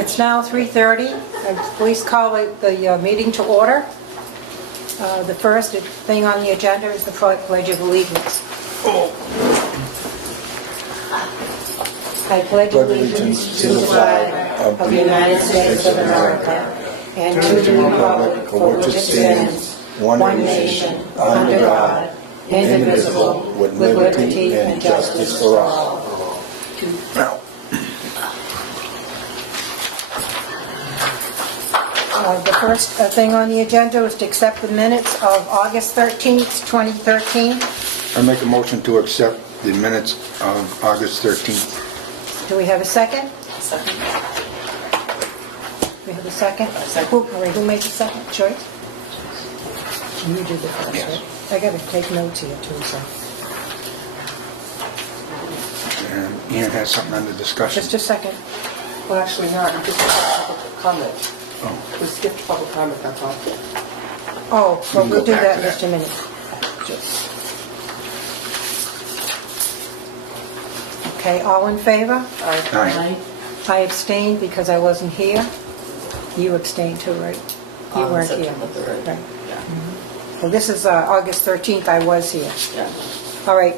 It's now 3:30. Please call the meeting to order. The first thing on the agenda is the Pledge of Allegiance. I pledge allegiance to the flag of the United States of America and to the republic for which it stands, one nation, under God, indivisible, with liberty and justice for all. The first thing on the agenda is to accept the minutes of August 13th, 2013. I make a motion to accept the minutes of August 13th. Do we have a second? Second. We have a second? Second. Who made the second? Joyce? You did the first, Yes. right? I gotta take notes here too, so. And Ian has something under discussion. Just a second. Well, actually not, you just have public comment. Oh. We skipped public comment, that's all. Oh, well, can we'll go do back that to in that. just a minute. Okay, all in favor? Aye. I abstained because I wasn't here. You abstained too, right? You On weren't here. September 3rd. Right. Yeah. Well, this is August 13th, I was here. Yeah. All right,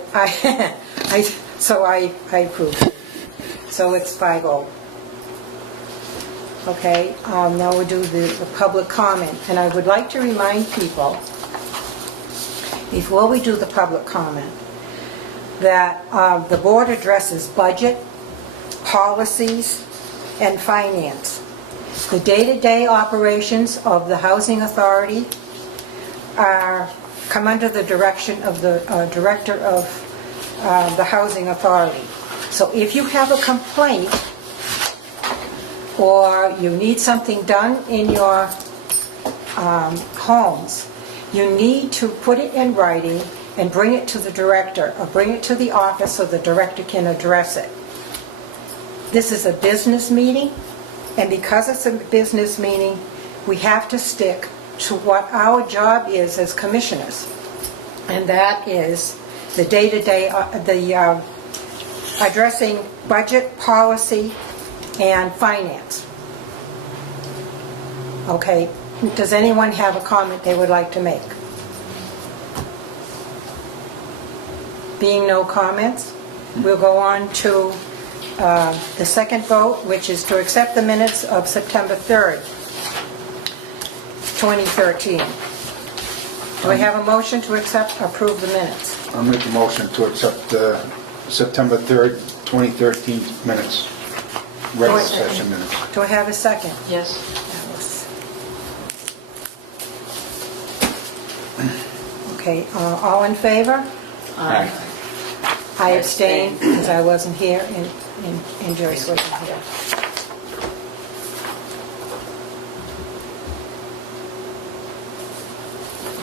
so I approve. So it's 5-0. Okay, now we'll do the public comment. And I would like to remind people, before we do the public comment, that the board addresses budget, policies, and finance. The day-to-day operations of the Housing Authority come under the direction of the Director of the Housing Authority. So if you have a complaint or you need something done in your homes, you need to put it in writing and bring it to the director, or bring it to the office so the director can address it. This is a business meeting, and because it's a business meeting, we have to stick to what our job is as commissioners. And that is the day-to-day, addressing budget, policy, and finance. Okay, does anyone have a comment they would like to make? Being no comments, we'll go on to the second vote, which is to accept the minutes of September 3rd, 2013. Do I have a motion to approve the minutes? I'll make a motion to accept the September 3rd, 2013 minutes, regular session minutes. Do I have a second? Yes. Okay, all in favor? Aye. I abstain because I wasn't here and Joyce wasn't here.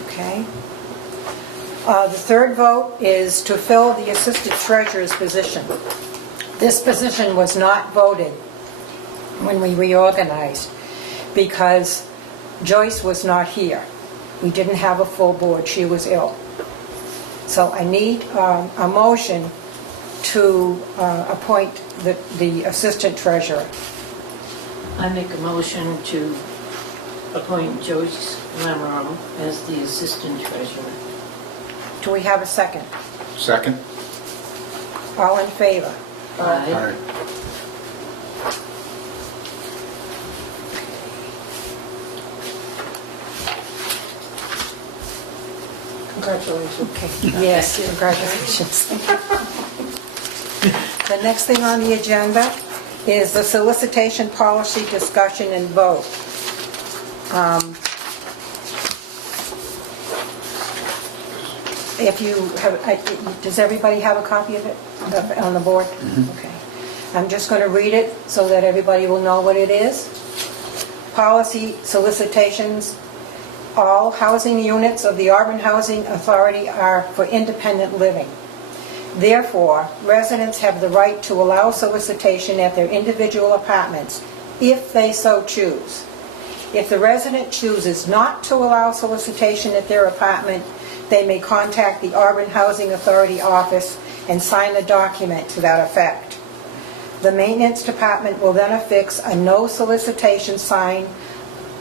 Okay. The third vote is to fill the assistant treasurer's position. This position was not voted when we reorganized because Joyce was not here. We didn't have a full board. She was ill. So I need a motion to appoint the assistant treasurer. I make a motion to appoint Joyce Lamoureux as the assistant treasurer. Do we have a second? Second? All in favor? Aye. Congratulations. Okay, yes, congratulations. The next thing on the agenda is the solicitation policy discussion and vote. If you have, does everybody have a copy of it on the board? Okay. I'm just going to read it so that everybody will know what it is. Policy solicitations. All housing units of the Auburn Housing Authority are for independent living. Therefore, residents have the right to allow solicitation at their individual apartments if they so choose. If the resident chooses not to allow solicitation at their apartment, they may contact the Auburn Housing Authority office and sign a document to that effect. The maintenance department will then affix a no solicitation sign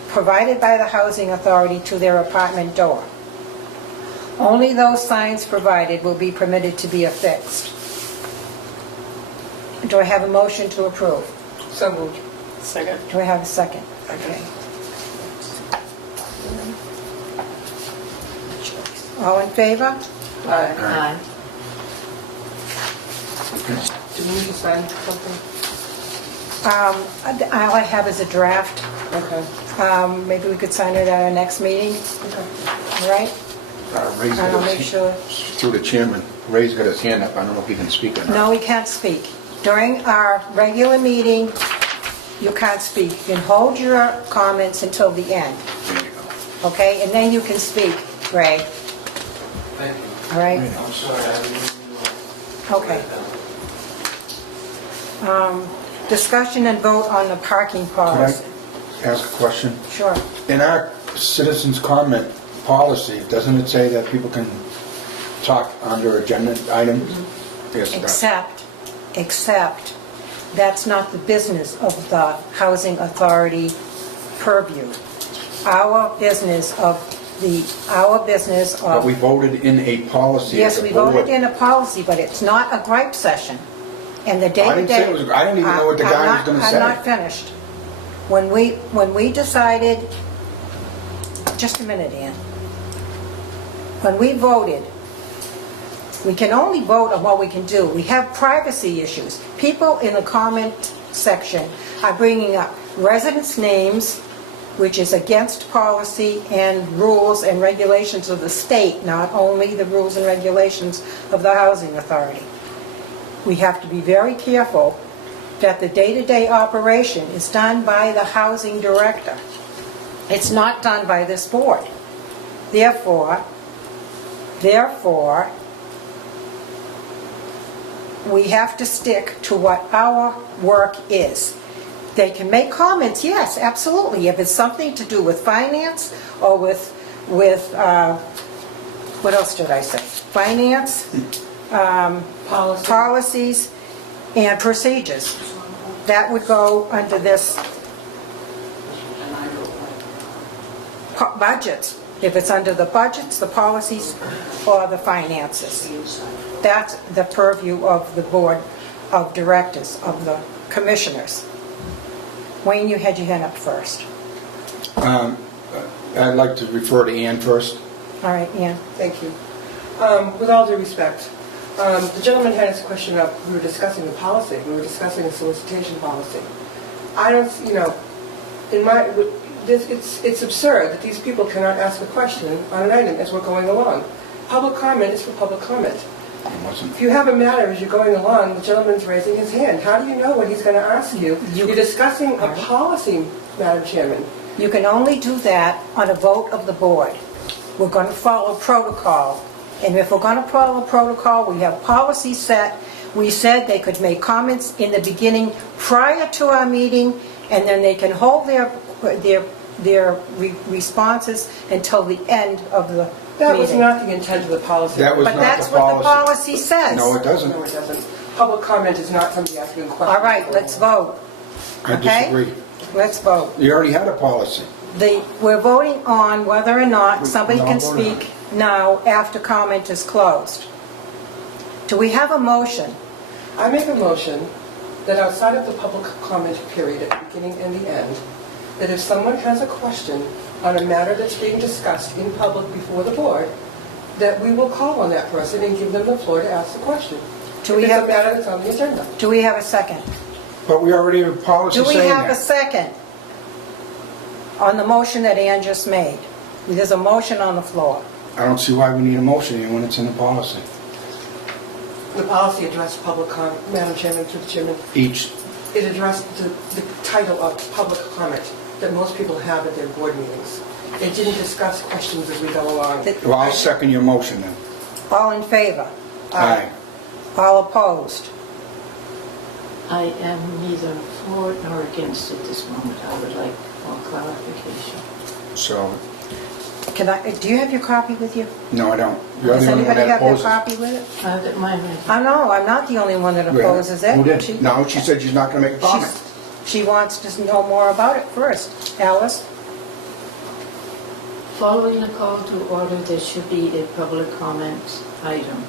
provided by the housing authority to their apartment door. Only those signs provided will be permitted to be affixed. Do I have a motion to approve? So moved. Second. Do I have a second? Okay. All in favor? Aye. Aye. Do we need to sign something? All I have is a draft. Okay. Maybe we could sign it at our next meeting, Okay. all right? Ray's got I'll his- make sure. Through the chairman, Ray's got his hand up, I don't know if he can speak or not. No, we can't speak. During our regular meeting, you can't speak. You can hold your comments until the end, There you go. okay? And then you can speak, Ray, Thank you. all right? I'm sorry, I didn't Okay. Discussion and vote on the parking Could I policy. ask a question? Sure. In our citizens' comment policy, doesn't it say that people can talk under agenda items? Yes, it does. Except, that's not the business of the housing authority purview. Our business But we of, voted in a policy as yes, a we board. voted in a policy, but it's not a gripe session. And the day-to-day. I didn't say it was, I didn't even know what the guy was gonna say. I'm not finished. When we decided, just a minute, Ann. When we voted, we can only vote on what we can do. We have privacy issues. People in the comment section are bringing up residents' names, which is against policy and rules and regulations of the state, not only the rules and regulations of the housing authority. We have to be very careful that the day-to-day operation is done by the housing director. It's not done by this board. Therefore, we have to stick to what our work is. They can make comments, yes, absolutely, if it's something to do with finance or with what else did I say? Finance, policies, and procedures. That would go under this budgets. If it's under the budgets, the policies, or the finances. That's the purview of the board of directors, of the commissioners. Wayne, you had your hand up first. I'd like to refer to Ann first. All right, Ann. Thank you. With all due respect, the gentleman had his question up, we were discussing the policy, we were discussing the solicitation policy. I don't, it's absurd that these people cannot ask a question on an item as we're going along. Public comment is for public comment. It wasn't. If you have a matter as you're going along, the gentleman's raising his hand. How do you know what he's going to ask you? You're discussing a policy, Madam Chairman. You can only do that on a vote of the board. We're going to follow protocol. And if we're going to follow protocol, we have policy set. We said they could make comments in the beginning prior to our meeting, and then they can hold their responses until the end of the That was meeting. not the intent of the policy. That was But not that's the what the policy. policy says. No, it doesn't. No, it doesn't. Public comment is not somebody asking a question. All right, let's vote. I Okay? disagree. Let's vote. You already had a policy. We're voting on whether or not somebody No, can vote on it. speak now after comment is closed. Do we have a motion? I make a motion that outside of the public comment period at the beginning and the end, that if someone has a question on a matter that's being discussed in public before the board, that we will call on that person and give them the floor to ask the question. Do we If it's a have- matter that's on the agenda. Do we have a second? But we already have a policy Do we saying have a that. second on the motion that Ann just made? There's a motion on the floor. I don't see why we need a motion even when it's in the policy. The policy addressed public comment, Madam Chairman, through the Chairman. Each, It addressed the title of public comment that most people have at their board meetings. It didn't discuss questions as we go along. well, I'll second your motion then. All in favor? Aye. All opposed? I am neither for nor against at this moment. I would like more clarification. So, do you have your copy with you? No, I don't. You're Does the only one anybody that have their opposes. copy with it? I've got mine right I know, I'm not the only one that Who opposes it. did? No, she said she's not going to make a comment. She wants to know more about it first. Alice? Following the call to order, there should be a public comment item.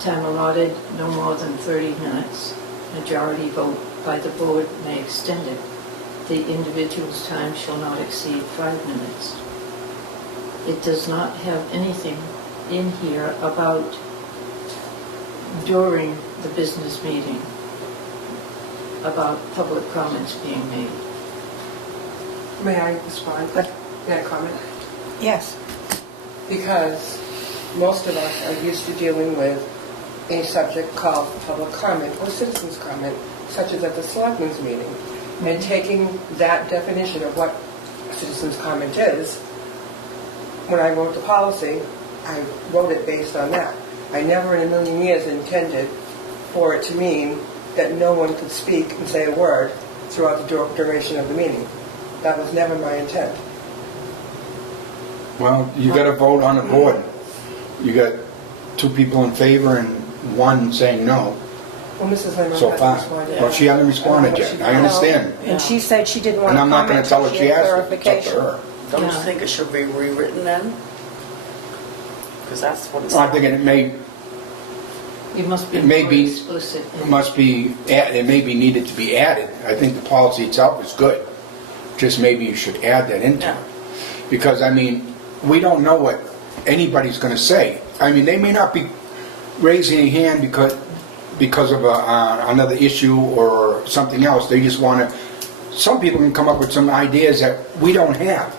Time allotted, no more than 30 minutes. Majority vote by the board may extend it. The individual's time shall not exceed 5 minutes. It does not have anything in here about during the business meeting, about public comments being made. May I respond? But- May I comment? Yes. Because most of us are used to dealing with a subject called public comment or citizens' comment, such as at the selectmen's meeting. And taking that definition of what a citizen's comment is, when I wrote the policy, I wrote it based on that. I never in a million years intended for it to mean that no one could speak and say a word throughout the duration of the meeting. That was never my intent. Well, you got to vote on the board. You got 2 people in favor and 1 saying no Well, Mrs. Lehman so hasn't far. responded. Well, she hasn't responded yet. I understand. And she said she didn't want And to I'm not going comment to tell her until she she had has to. It's up to clarification. her. Don't you Yeah. think it should be rewritten then? Because that's what it's. Well, I think it may, You must be It may more be- explicit. it must be, it may be needed to be added. I think the policy itself is good. Just maybe you should add that into Yeah. it. Because, I mean, we don't know what anybody's going to say. I mean, they may not be raising a hand because of another issue or something else. They just want to, some people can come up with some ideas that we don't have.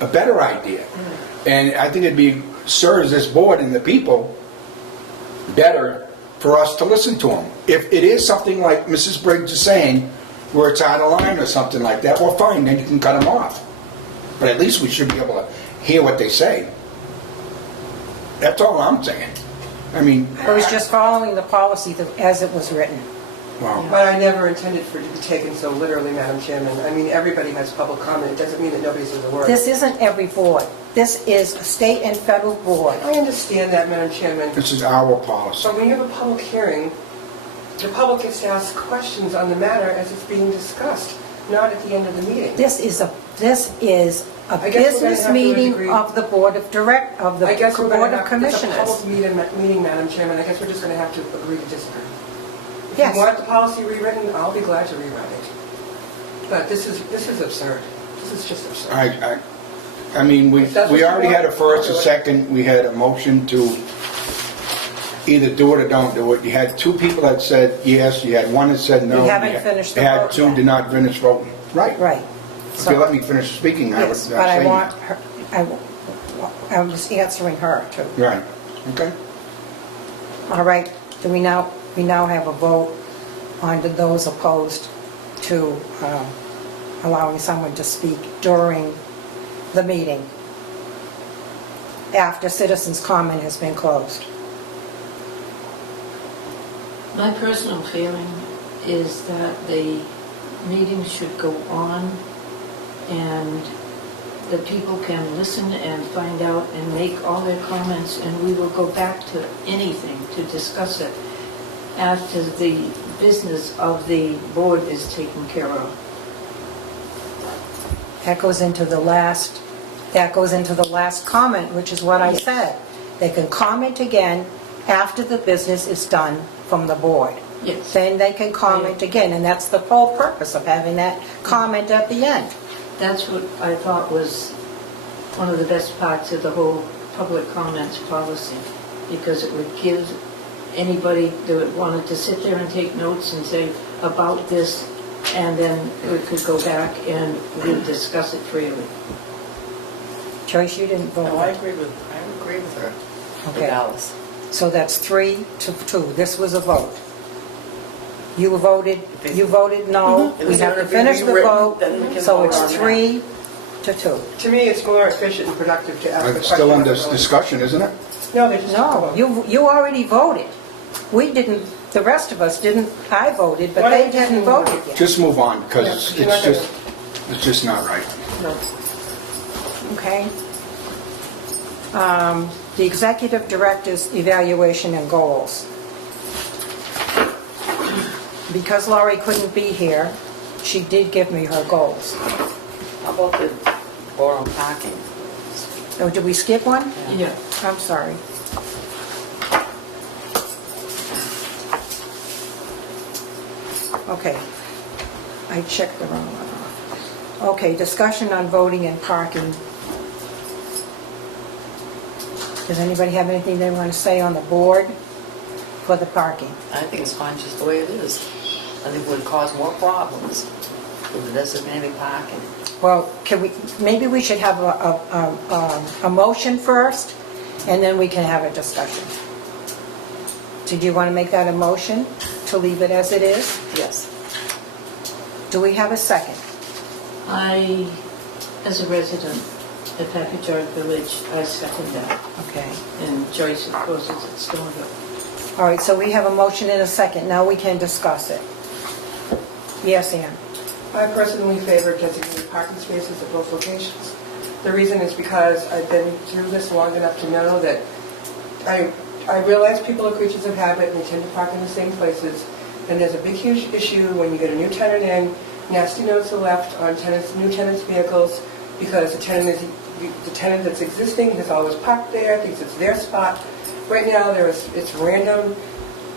A better idea. And I think serves this board and the people better for us to listen to them. If it is something like Mrs. Briggs is saying, where it's out of line or something like that, well, fine, then you can cut them off. But at least we should be able to hear what they say. That's all I'm saying. I mean, It was just following the policy as it was written. well, But I never intended for it to be taken so literally, Madam Chairman. I mean, everybody has public comment. It doesn't mean that nobody says a word. This isn't every board. This is a state and federal board. I understand that, Madam Chairman. this is our policy. So when you have a public hearing, the public gets to ask questions on the matter as it's being discussed, not at the end of the meeting. This is a I guess we're gonna business have to meeting agree- of the Board of I guess we're Board going of to have, it's a Commissioners. public meeting, Madam Chairman. I guess we're just going to have to agree to disagree. If Yes. you want the policy rewritten, I'll be glad to rewrite it. But this is absurd. This is just absurd. I mean, we If that's what you already had a want, first, a do it. second, we had a motion to either do it or don't do it. You had 2 people that said yes, you had 1 that said no. You haven't you finished the had vote 2 yet. did not finish voting. Right. Right. If you let me finish speaking, I would Yes, say but I that. want her, I was answering her too. Right, okay. All right, do we now have a vote on those opposed to allowing someone to speak during the meeting after citizens' comment has been closed? My personal feeling is that the meeting should go on and the people can listen and find out and make all their comments, and we will go back to anything to discuss it after the business of the board is taken care of. That goes into the last comment, which is what I Yes. said. They can comment again after the business is done from the board. Yes. Then they can comment again, and that's the whole purpose of having that comment at the end. That's what I thought was one of the best parts of the whole public comments policy, because it would give anybody that wanted to sit there and take notes and say about this, and then we could go back and we'd discuss it freely. Joyce, you didn't vote. No, I agree with her, with Okay. Alice. So that's 3-2. This was a vote. You voted no. It We was have to gonna be finish the rewritten, vote, then we can so vote it's on that. 3-2. To me, it's more efficient and productive to ask the It's question. still under of the vote. discussion, isn't it? No, they just have to No, vote. you already voted. We didn't, the rest of us didn't, I voted, but Why they don't you hadn't move on? voted yet. Just move on, because Yeah, you're not it's just not right. No. Okay. The executive director's evaluation and goals. Because Laurie couldn't be here, she did give me her goals. How about the Auburn parking? Oh, did we skip one? Yeah. I'm sorry. Okay, I checked the wrong one off. Okay, discussion on voting and parking. Does anybody have anything they want to say on the board for the parking? I think it's fine just the way it is. I think it would cause more problems with the designated parking. Well, maybe we should have a motion first, and then we can have a discussion. So do you want to make that a motion to leave it as it is? Yes. Do we have a second? I, as a resident of Happy Jar Village, I second that. Okay. And Joyce, of course, is at Stoneville. All right, so we have a motion and a second. Now we can discuss it. Yes, Ann? I personally favor designated parking spaces at both locations. The reason is because I've been through this long enough to know that I realize people are creatures of habit and they tend to park in the same places. And there's a big, huge issue when you get a new tenant in, nasty notes are left on new tenants' vehicles because the tenant that's existing has always parked there, thinks it's their spot. Right now, it's random.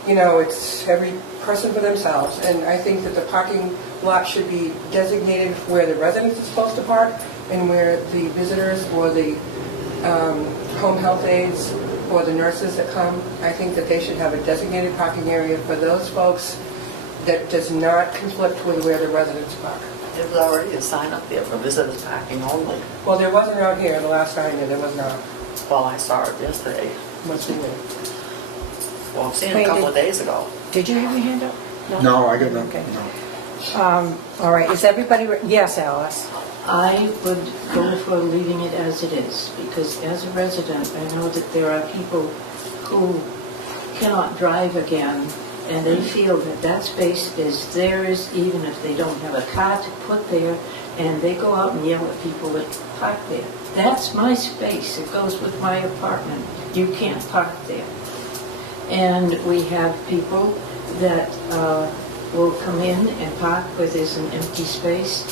It's every person for themselves. And I think that the parking lot should be designated where the residents are supposed to park and where the visitors or the home health aides or the nurses that come, I think that they should have a designated parking area for those folks that does not conflict with where the residents park. There was already a sign up there for visitors parking only. Well, there wasn't out here the last time, there was not. Well, I saw it yesterday. Must be new. Well, I've seen it a couple of days ago. Did you have your hand up? No, I got no. Okay. No. All right, is everybody, yes, Alice? I would go for leaving it as it is, because as a resident, I know that there are people who cannot drive again, and they feel that that space is theirs, even if they don't have a car to put there, and they go out and yell at people that park there. That's my space. It goes with my apartment. You can't park there. And we have people that will come in and park where there's an empty space,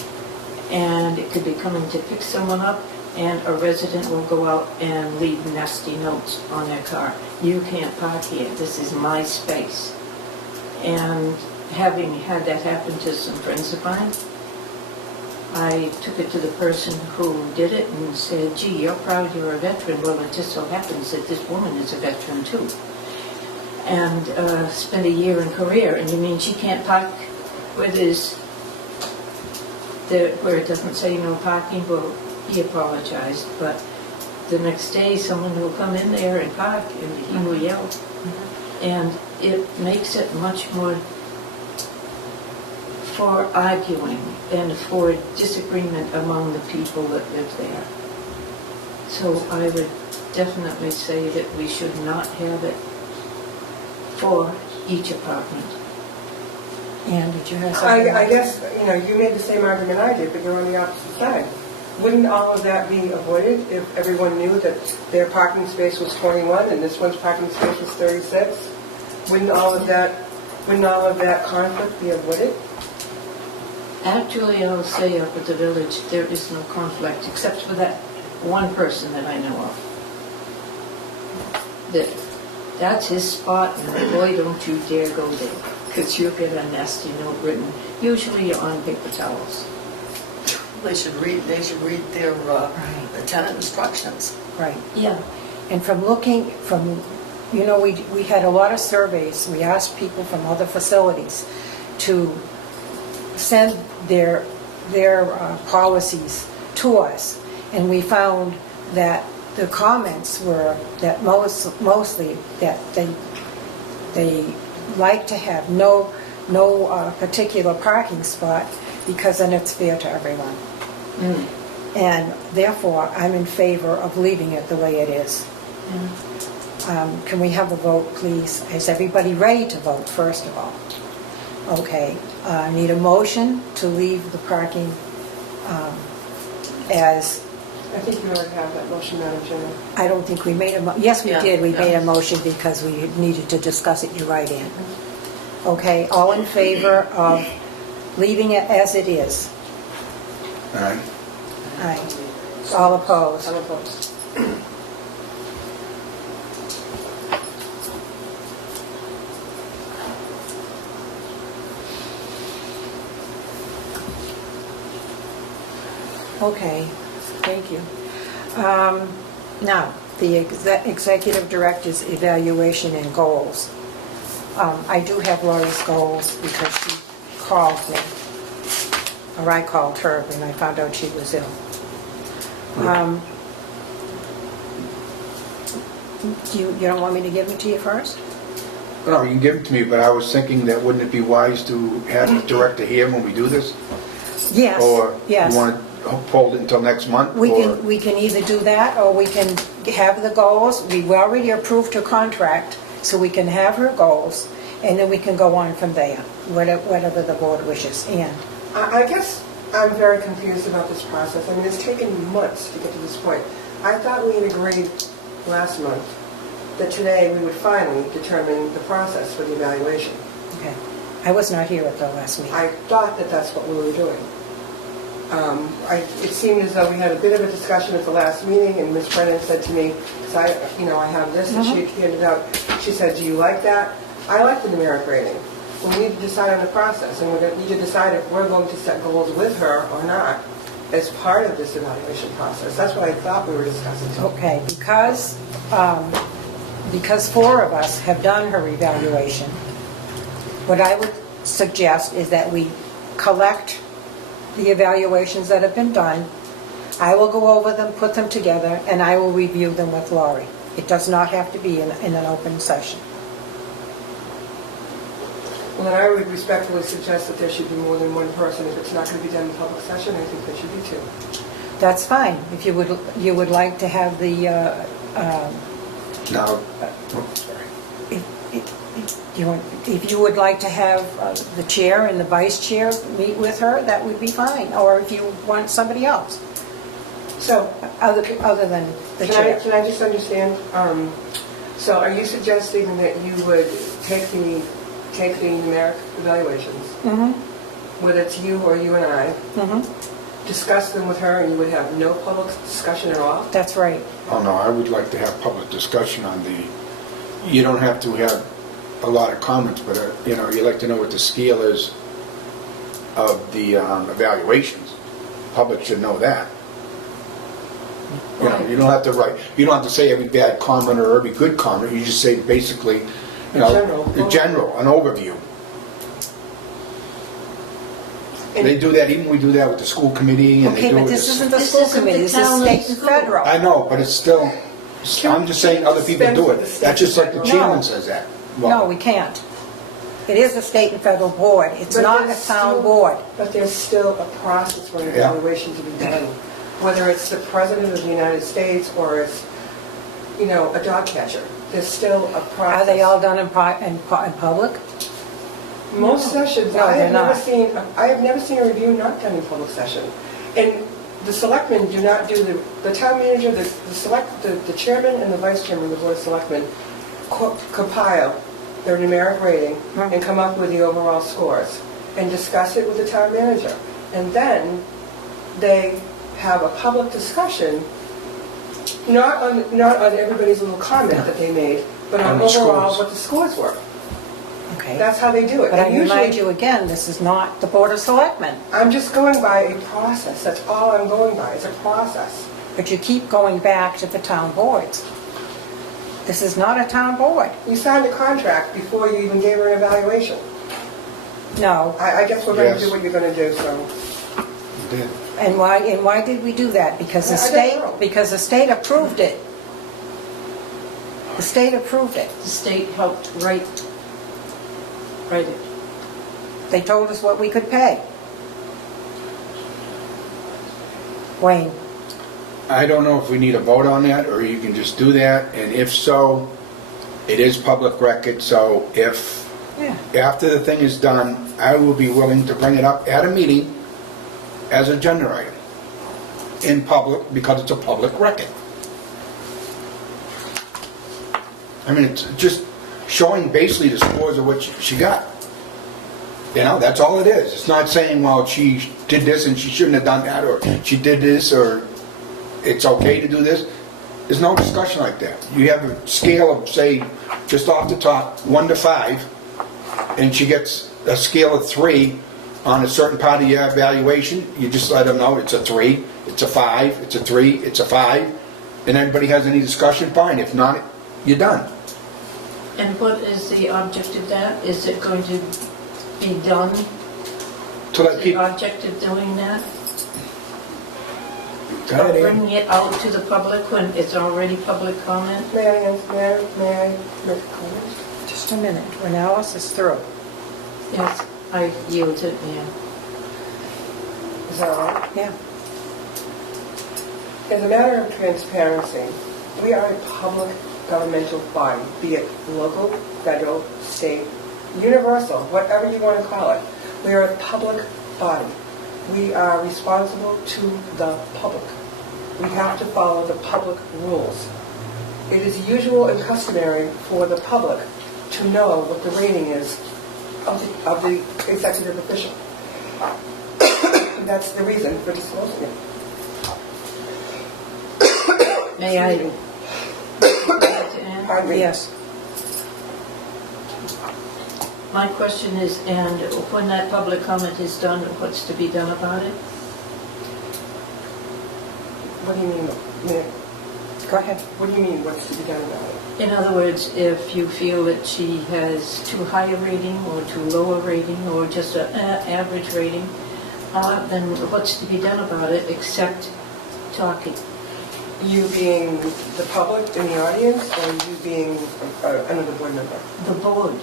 and it could be coming to pick someone up, and a resident will go out and leave nasty notes on their car. You can't park here. This is my space. And having had that happen to some friends of mine, I took it to the person who did it and said, gee, you're proud you're a veteran. Well, it just so happens that this woman is a veteran too. And spent a year in Korea, and you mean she can't park where where it doesn't say no parking? Well, he apologized, but the next day someone will come in there and park, and he will yell. And it makes it much more for arguing and for disagreement among the people that live there. So I would definitely say that we should not have it for each apartment. Ann, did you have something? I guess, you made the same argument I did, but you're on the opposite side. Wouldn't all of that be avoided if everyone knew that their parking space was 21 and this one's parking space was 36? Wouldn't all of that conflict be avoided? Actually, I'll say up at the village, there is no conflict, except for that one person that I know of. That's his spot, and boy, don't you dare go there, because you'll get a nasty note written, usually on paper towels. They should read their tenant instructions. Right. Yeah. And we had a lot of surveys. We asked people from other facilities to send their policies to us, and we found that the comments were that mostly that they like to have no particular parking spot because then it's fair to everyone. Mm. And therefore, I'm in favor of leaving it the way it is. Mm. Can we have a vote, please? Is everybody ready to vote, first of all? Okay. I need a motion to leave the parking as, I think you already have that motion, Madam Chairman. I don't think we made yes, we Yeah, did, we yeah. made a motion because we needed to discuss it, you're right, Ann. Okay, all in favor of leaving it as it is? All right. Aye. All opposed? I'm opposed. Okay, thank you. Now, the executive director's evaluation and goals. I do have Lori's goals because she called me, or I called her when I found out she was ill. You don't want me to give them to you first? No, you can give it to me, but I was thinking that wouldn't it be wise to have the director here when we do this? Yes, Or yes. you want to hold it until next month? We or- can either do that, or we can have the goals. We've already approved her contract, so we can have her goals, and then we can go on from there, whatever the board wishes. And I guess I'm very confused about this process. I mean, it's taken months to get to this point. I thought we had agreed last month that today we would finally determine the process for the evaluation. okay, I was not here at the last meeting. I thought that that's what we were doing. It seemed as though we had a bit of a discussion at the last meeting, and Ms. Brennan said to me, because I have this that she handed out, she said, do you like that? I like the numeric rating. We need to decide on the process, and we're going to need to decide if we're going to set goals with her or not as part of this evaluation process. That's what I thought we were discussing. Okay, because four of us have done her evaluation, what I would suggest is that we collect the evaluations that have been done. I will go over them, put them together, and I will review them with Laurie. It does not have to be in an open session. Well, then I would respectfully suggest that there should be more than one person. If it's not going to be done in public session, I think there should be two. That's fine. If you would like to have the, Now, sorry. if you would like to have the chair and the vice chair meet with her, that would be fine. Or if you want somebody else, So, other than the chair. can I just understand? So are you suggesting that you would take the numeric evaluations, whether it's you or you and I, discuss them with her, and you would have no public discussion at all? That's right. Oh, no, I would like to have public discussion on you don't have to have a lot of comments, but, you like to know what the scale is of the evaluations. Public should know that. You don't have to write, you don't have to say every bad comment or every good comment, you just say basically, In general. an overview. And- They do that, even we do that with the school committee, and they Okay, do but it. this isn't the This school isn't the committee, this is town state and school. federal. I know, but it's still, I'm just saying other people do it. That's just like the No. chairman says that. No, we can't. It is a state and federal board. It's But not a there's town still- board. But there's still a process for an Yeah. evaluation to be done. Whether it's the President of the United States or it's, a dog catcher. There's still a process. Are they all done in public? Most sessions, No, I they're have never not. seen a review not done in public session. And the selectmen do not do the town manager, the chairman and the vice chairman of the board of selectmen compile their numeric rating and come up with the overall scores and discuss it with the town manager. And then they have a public discussion, not on everybody's little comment that they made, but on On the overall scores. what the scores were. Okay. That's how they do it. But I And remind usually- you again, this is not the Board of Selectmen. I'm just going by a process. That's all I'm going by. It's a process. But you keep going back to the town boards. This is not a town board. You signed a contract before you even gave her an evaluation. No. I guess we're going to Yes. do what you're going to do, so. Did. And why did we do that? Because the I don't know. state approved it. The state approved it. The state helped write it. They told us what we could pay. Wayne, I don't know if we need a vote on that, or you can just do that, and if so, it is public record, so if, yeah, after the thing is done, I will be willing to bring it up at a meeting as an agenda item. in public because it's a public record. I mean, it's just showing basically the scores of what she got. You know, that's all it is. It's not saying, well, she did this and she shouldn't have done that, or she did this, or it's okay to do this. There's no discussion like that. You have a scale of, say, just off the top, 1 to 5, and she gets a scale of 3 on a certain part of your evaluation. You just let them know it's a 3, it's a 5, it's a 3, it's a 5, and everybody has any discussion, fine. If not, you're done. And what is the object of that? Is it going to be done? To let The people, object of doing that? Go ahead, Ann. Bringing it out to the public when it's already public comment? May I make a comment? Just a minute, when Alice is through. Yes, I yield it, ma'am. Is that all right? Yeah. As a matter of transparency, we are a public governmental body, be it local, federal, state, universal, whatever you want to call it. We are a public body. We are responsible to the public. We have to follow the public rules. It is usual and customary for the public to know what the rating is of the executive official. That's the reason for disclosing it. May I? Pardon me? Yes. My question is, and when that public comment is done, what's to be done about it? What do you mean? Go ahead. What do you mean, what's to be done about it? In other words, if you feel that she has too high a rating or too low a rating or just an average rating, then what's to be done about it except talking? You being the public in the audience, or you being another board member? The board.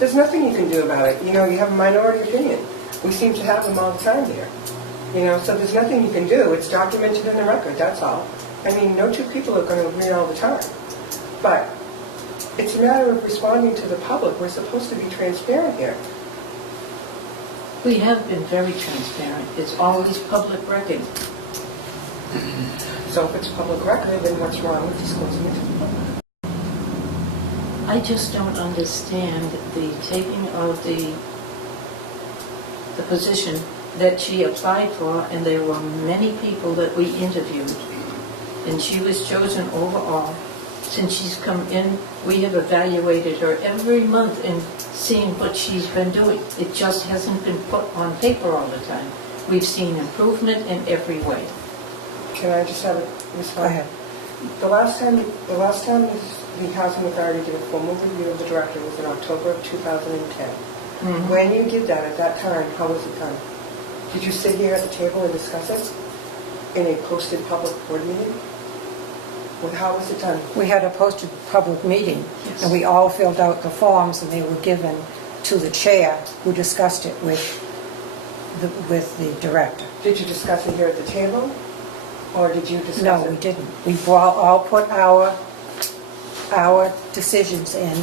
There's nothing you can do about it. You know, you have a minority opinion. We seem to have them all the time here. You know, so there's nothing you can do. It's documented in the record, that's all. I mean, no two people are going to agree all the time. But it's a matter of responding to the public. We're supposed to be transparent here. We have been very transparent. It's always public record. So if it's public record, then what's wrong with disclosing it to the public? I just don't understand the taking of the position that she applied for, and there were many people that we interviewed, and she was chosen overall. Since she's come in, we have evaluated her every month and seen what she's been doing. It just hasn't been put on paper all the time. We've seen improvement in every way. Can I just have a response? Go ahead. The last time the Housing Authority did a formal review of the director was in October of 2010. When you did that, at that time, how was it done? Did you sit here at the table and discuss it in a posted public board meeting? Well, how was it done? We had a posted public meeting, Yes. and we all filled out the forms, and they were given to the chair, who discussed it with the director. Did you discuss it here at the table? Or did you discuss No, it? we didn't. We all put our decisions in,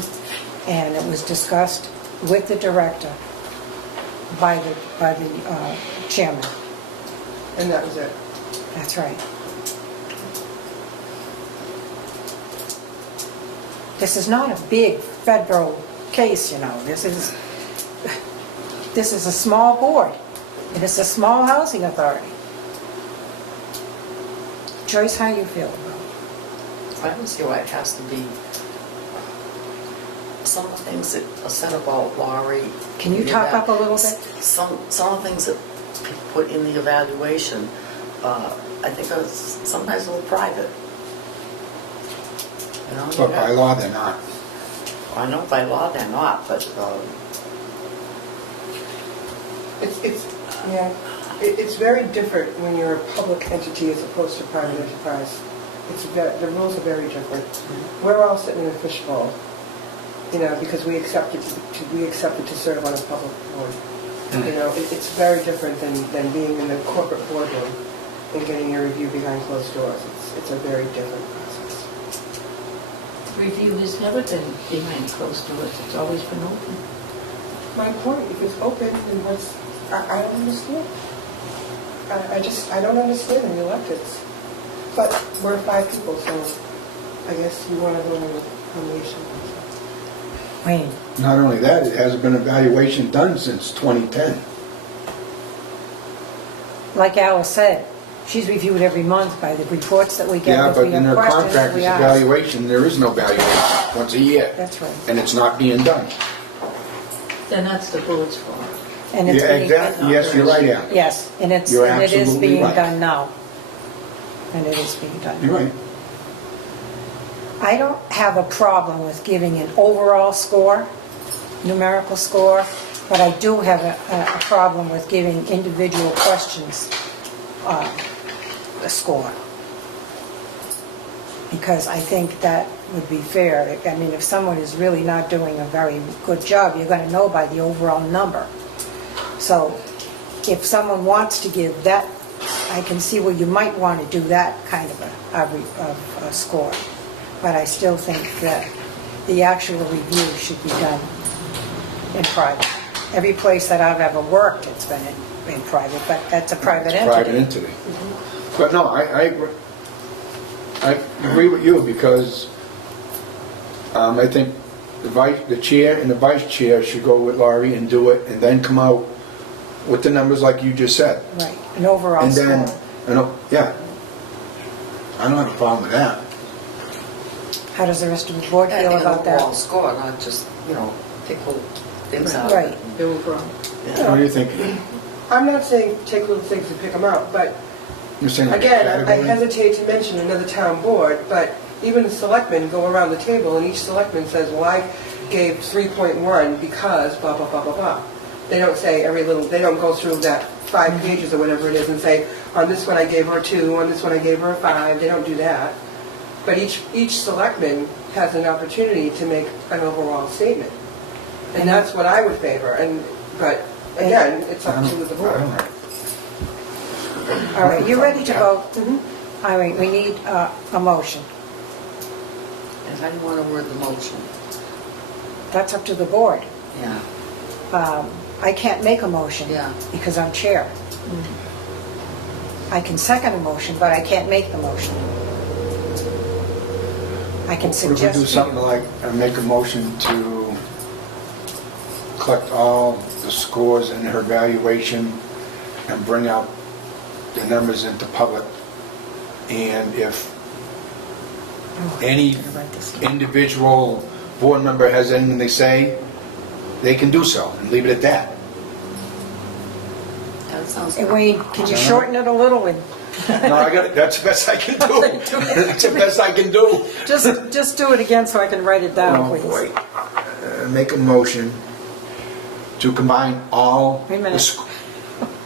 and it was discussed with the director by the chairman. And that was it? That's right. This is not a big federal case, you know. This is a small board, and it's a small housing authority. Joyce, how you feel about it? I don't see why it has to be. Some of the things that are said about Laurie. Can you talk up a little bit? Some of the things that people put in the evaluation, I think are sometimes a little private. You know, But by law, they're not. I know by law they're not, but It's very different when you're a public entity as opposed to private enterprise. The rules are very different. We're all sitting in a fishbowl, you know, because we accepted to serve on a public board. You know, it's very different than being in the corporate boardroom and getting your review behind closed doors. It's a very different process. Review has never been behind closed doors. It's always been open. My point, if it's open, then I don't understand. I don't understand the electeds. But we're 5 people, so I guess you want to go in with combination. Wayne, Not only that, it hasn't been evaluation done since 2010. like Alice said, she's reviewed every month by the reports that we get. Yeah, if but we in have her questions, contract, we it's ask. evaluation, there is no evaluation, once a year. That's right. And it's not being done. Then that's the board's fault. And it's Yeah, being, exactly. Yes, you're right, Al. yes, and it You're is absolutely being right. done now. And it is being done. You're right. I don't have a problem with giving an overall score, numerical score, but I do have a problem with giving individual questions a score. Because I think that would be fair. I mean, if someone is really not doing a very good job, you're going to know by the overall number. So if someone wants to give that, I can see where you might want to do that kind of a score. But I still think that the actual review should be done in private. Every place that I've ever worked, it's been in private, but that's a private It's entity. private entity. But no, I agree with you because I think the chair and the vice chair should go with Laurie and do it and then come out with the numbers like you just said. Right, an overall And then, score. yeah, I don't have a problem with that. How does the rest of the board feel And an about overall that? score, not just, pick little things out. Right. Overall. What do you think? I'm not saying take little things and pick them out, but You're saying like a again, I category? hesitate to mention another town board, but even the selectmen go around the table and each selectman says, well, I gave 3.1 because blah, blah, blah, blah, blah. They don't say they don't go through that 5 pages or whatever it is and say, on this one I gave her a 2, on this one I gave her a 5. They don't do that. But each selectman has an opportunity to make an overall statement. And that's what I would favor. But again, it's up to the board. All right, you ready to vote? All right, we need a motion. And how do you want to word the motion? That's up to the board. Yeah, I can't make a motion Yeah. because I'm chair. I can second a motion, but I can't make the motion. I can What if we suggest. do something like, make a motion to collect all the scores and her evaluation and bring out the numbers into public? And if any individual board member has anything they say, they can do so and leave it at that. that sounds Hey, good. Wayne, can you shorten it a little and No, I got it, that's the best I can do. That's the best I can do. just do it again so I can write it down, Oh, please? boy. Make a motion to combine all Wait a minute. the sc-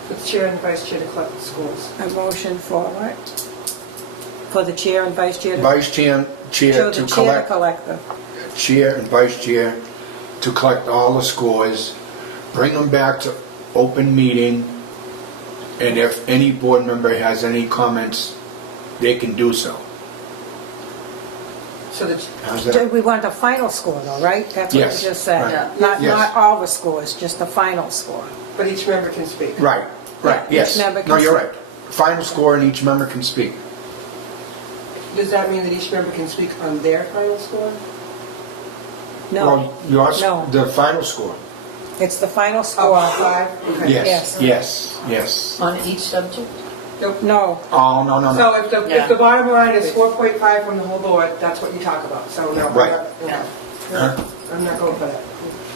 The chair and vice chair to collect the scores. A motion for what? For the chair and vice chair to... vice chair So to the chair to collect, collect the... chair and vice chair to collect all the scores, bring them back to open meeting, and if any board member has any comments, they can do so. So that How's that? We want the final score though, right? That's what you Yes, just said. right. Yeah. Not Yes. all the scores, just the final score. but each member can speak. Right, right, Yeah, each yes. member No, can you're speak. right. Final score and each member can speak. Does that mean that each member can speak on their final score? No, Well, yours, No. the final score. it's the final Oh, score. 5? Okay. Yes, Yes. yes. On each subject? Nope. No, Oh, no, no, no. So if Yeah. the bottom line is 4.5 from the whole board, that's what you talk about. So no, Right. Huh? I'm not going for that.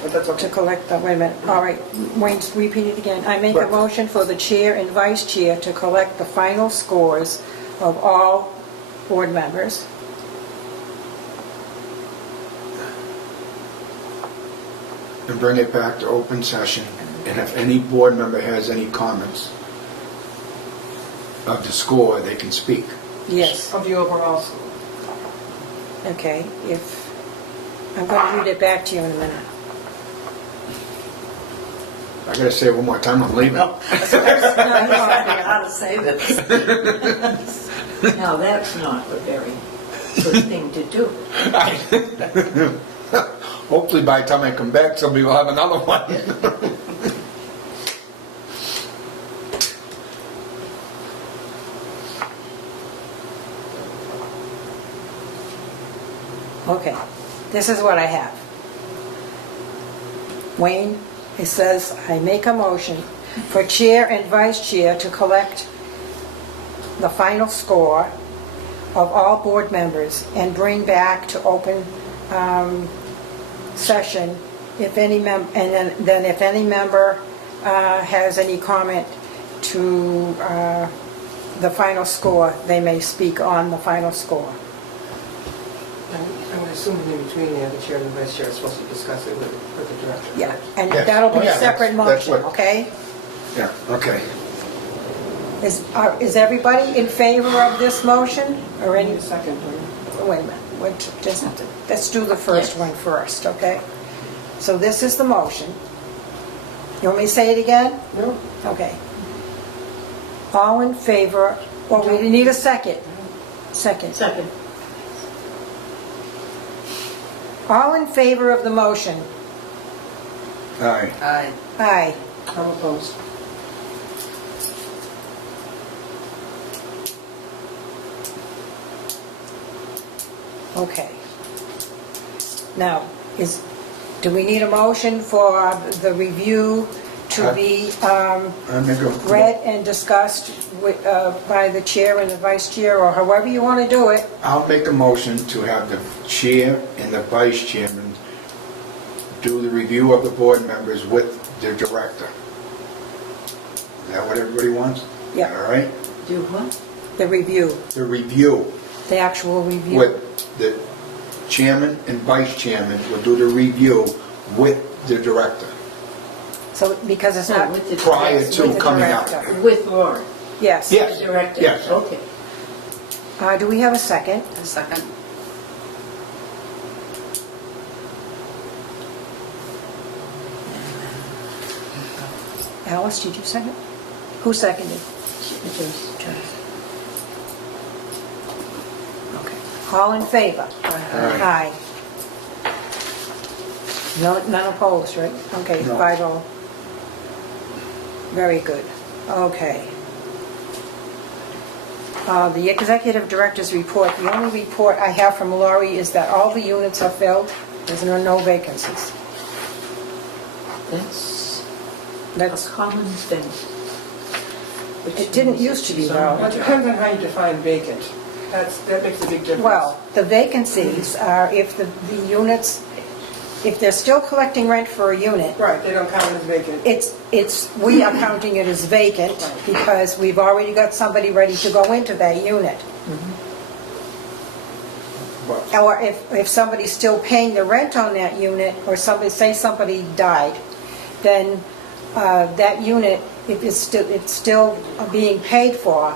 But that's to okay. collect the, wait a minute, all right, Wayne, repeat it again. I make a Right. motion for the chair and vice chair to collect the final scores of all board members. And bring it back to open session, and if any board member has any comments of the score, they can speak. Yes, Of the overall score. okay, I'm going to read it back to you in a minute. I gotta say it one more time, I'm leaving. I was wondering how to say this. Now, that's not a very good thing to do. Hopefully by the time I come back, somebody will have another one. Okay, this is what I have. Wayne, it says, I make a motion for chair and vice chair to collect the final score of all board members and bring back to open session if any and then if any member has any comment to the final score, they may speak on the final score. I'm assuming in between there, the chair and the vice chair are supposed to discuss it with the director. Yeah, and Yes. that'll be Oh, a yeah, separate that's motion, what- okay? Yeah, okay. Is everybody in favor of this motion, or any, Any second, please. wait a minute, let's do the first Yes. one first, okay? So this is the motion. You want me to say it again? No? Okay. All in favor, or we need a second? Second. Second. All in favor of the motion? Aye. Aye. Aye. I'm opposed. Okay. Now, do we need a motion for the review to be I make a... read and discussed by the chair and the vice chair, or however you want to do it? I'll make a motion to have the chair and the vice chairman do the review of the board members with the director. Is that what everybody wants? Yeah. All right? Do what? The review, The review the actual review. with the chairman and vice chairman will do the review with the director So, because it's not, with the prior with to the coming out. director. With Laura, Yes. Yes. the director? Yes. Okay. Do we have a second? A second. Alice, did you second? Who seconded? Okay. All in favor? Aye. No, none opposed, right? Okay, No. 5-0. Very good. Okay. The executive director's report, the only report I have from Laurie is that all the units are filled. There's no vacancies. That's a That's, common thing. it didn't used to be Well, though. it depends on how you define vacant. That makes a big difference. Well, the vacancies are if the units, if they're still collecting rent for a unit, Right, they don't count as vacant. we are counting it as vacant because we've already got somebody ready to go into that unit. But Or if somebody's still paying the rent on that unit, or say somebody died, then that unit, if it's still being paid for,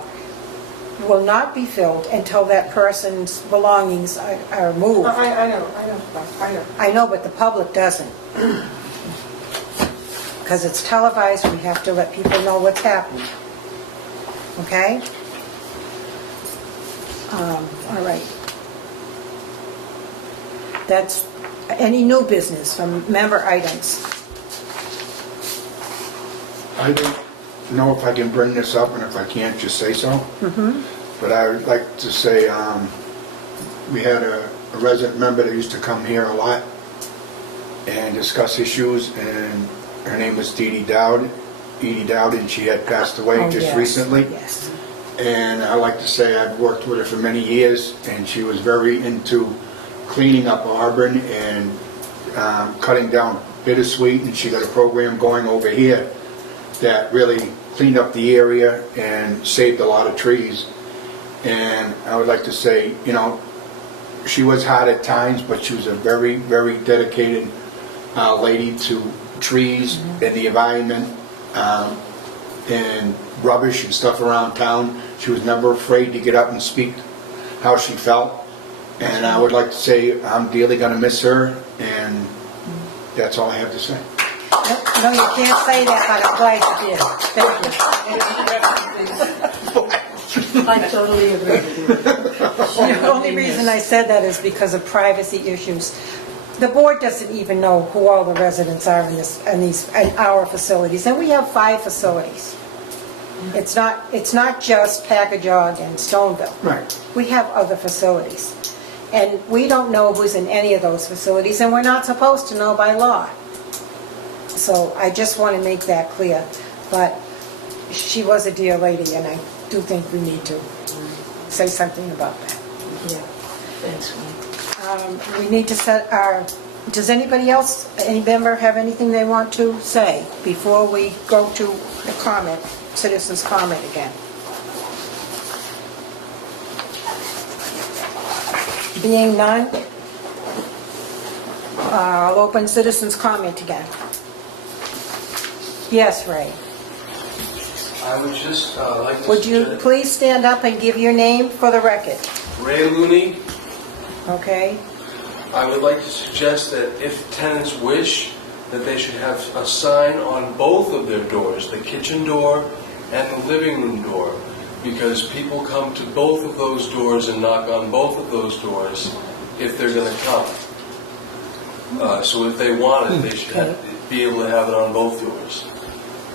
will not be filled until that person's belongings are moved. I know. I know, but the public doesn't. Because it's televised, we have to let people know what's happening. Okay? All right. That's any new business from member items. I don't know if I can bring this up, and if I can't, just say so. But I would like to say, we had a resident member that used to come here a lot and discuss issues, and her name was Edie Dowd, and she had passed away Oh, just yes, recently. Yes. And I like to say I've worked with her for many years, and she was very into cleaning up Auburn and cutting down bittersweet, and she got a program going over here that really cleaned up the area and saved a lot of trees. And I would like to say, you know, she was hard at times, but she was a very, very dedicated lady to trees and the environment and rubbish and stuff around town. She was never afraid to get up and speak how she felt. And I would like to say I'm dearly going to miss her, and that's all I have to say. No, you can't say that, but I'm glad you did. Thank you. I totally agree with you. The only reason I said that is because of privacy issues. The board doesn't even know who all the residents are in our facilities, and we have 5 facilities. It's not just Packagug and Stoneville. Right. We have other facilities. And we don't know who's in any of those facilities, and we're not supposed to know by law. So I just want to make that clear. But she was a dear lady, and I do think we need to say something about that. Yeah, thanks, Wayne. We need to set our, does anybody else, any member have anything they want to say before we go to the comment, citizens' comment again? Being none, I'll open citizens' comment again. Yes, Ray. I would just like to Would you suggest- please stand up and give your name for the record? Ray Looney, Okay? I would like to suggest that if tenants wish, that they should have a sign on both of their doors, the kitchen door and the living room door, because people come to both of those doors and knock on both of those doors if they're going to come. So if they want it, they should be able to have it on both doors.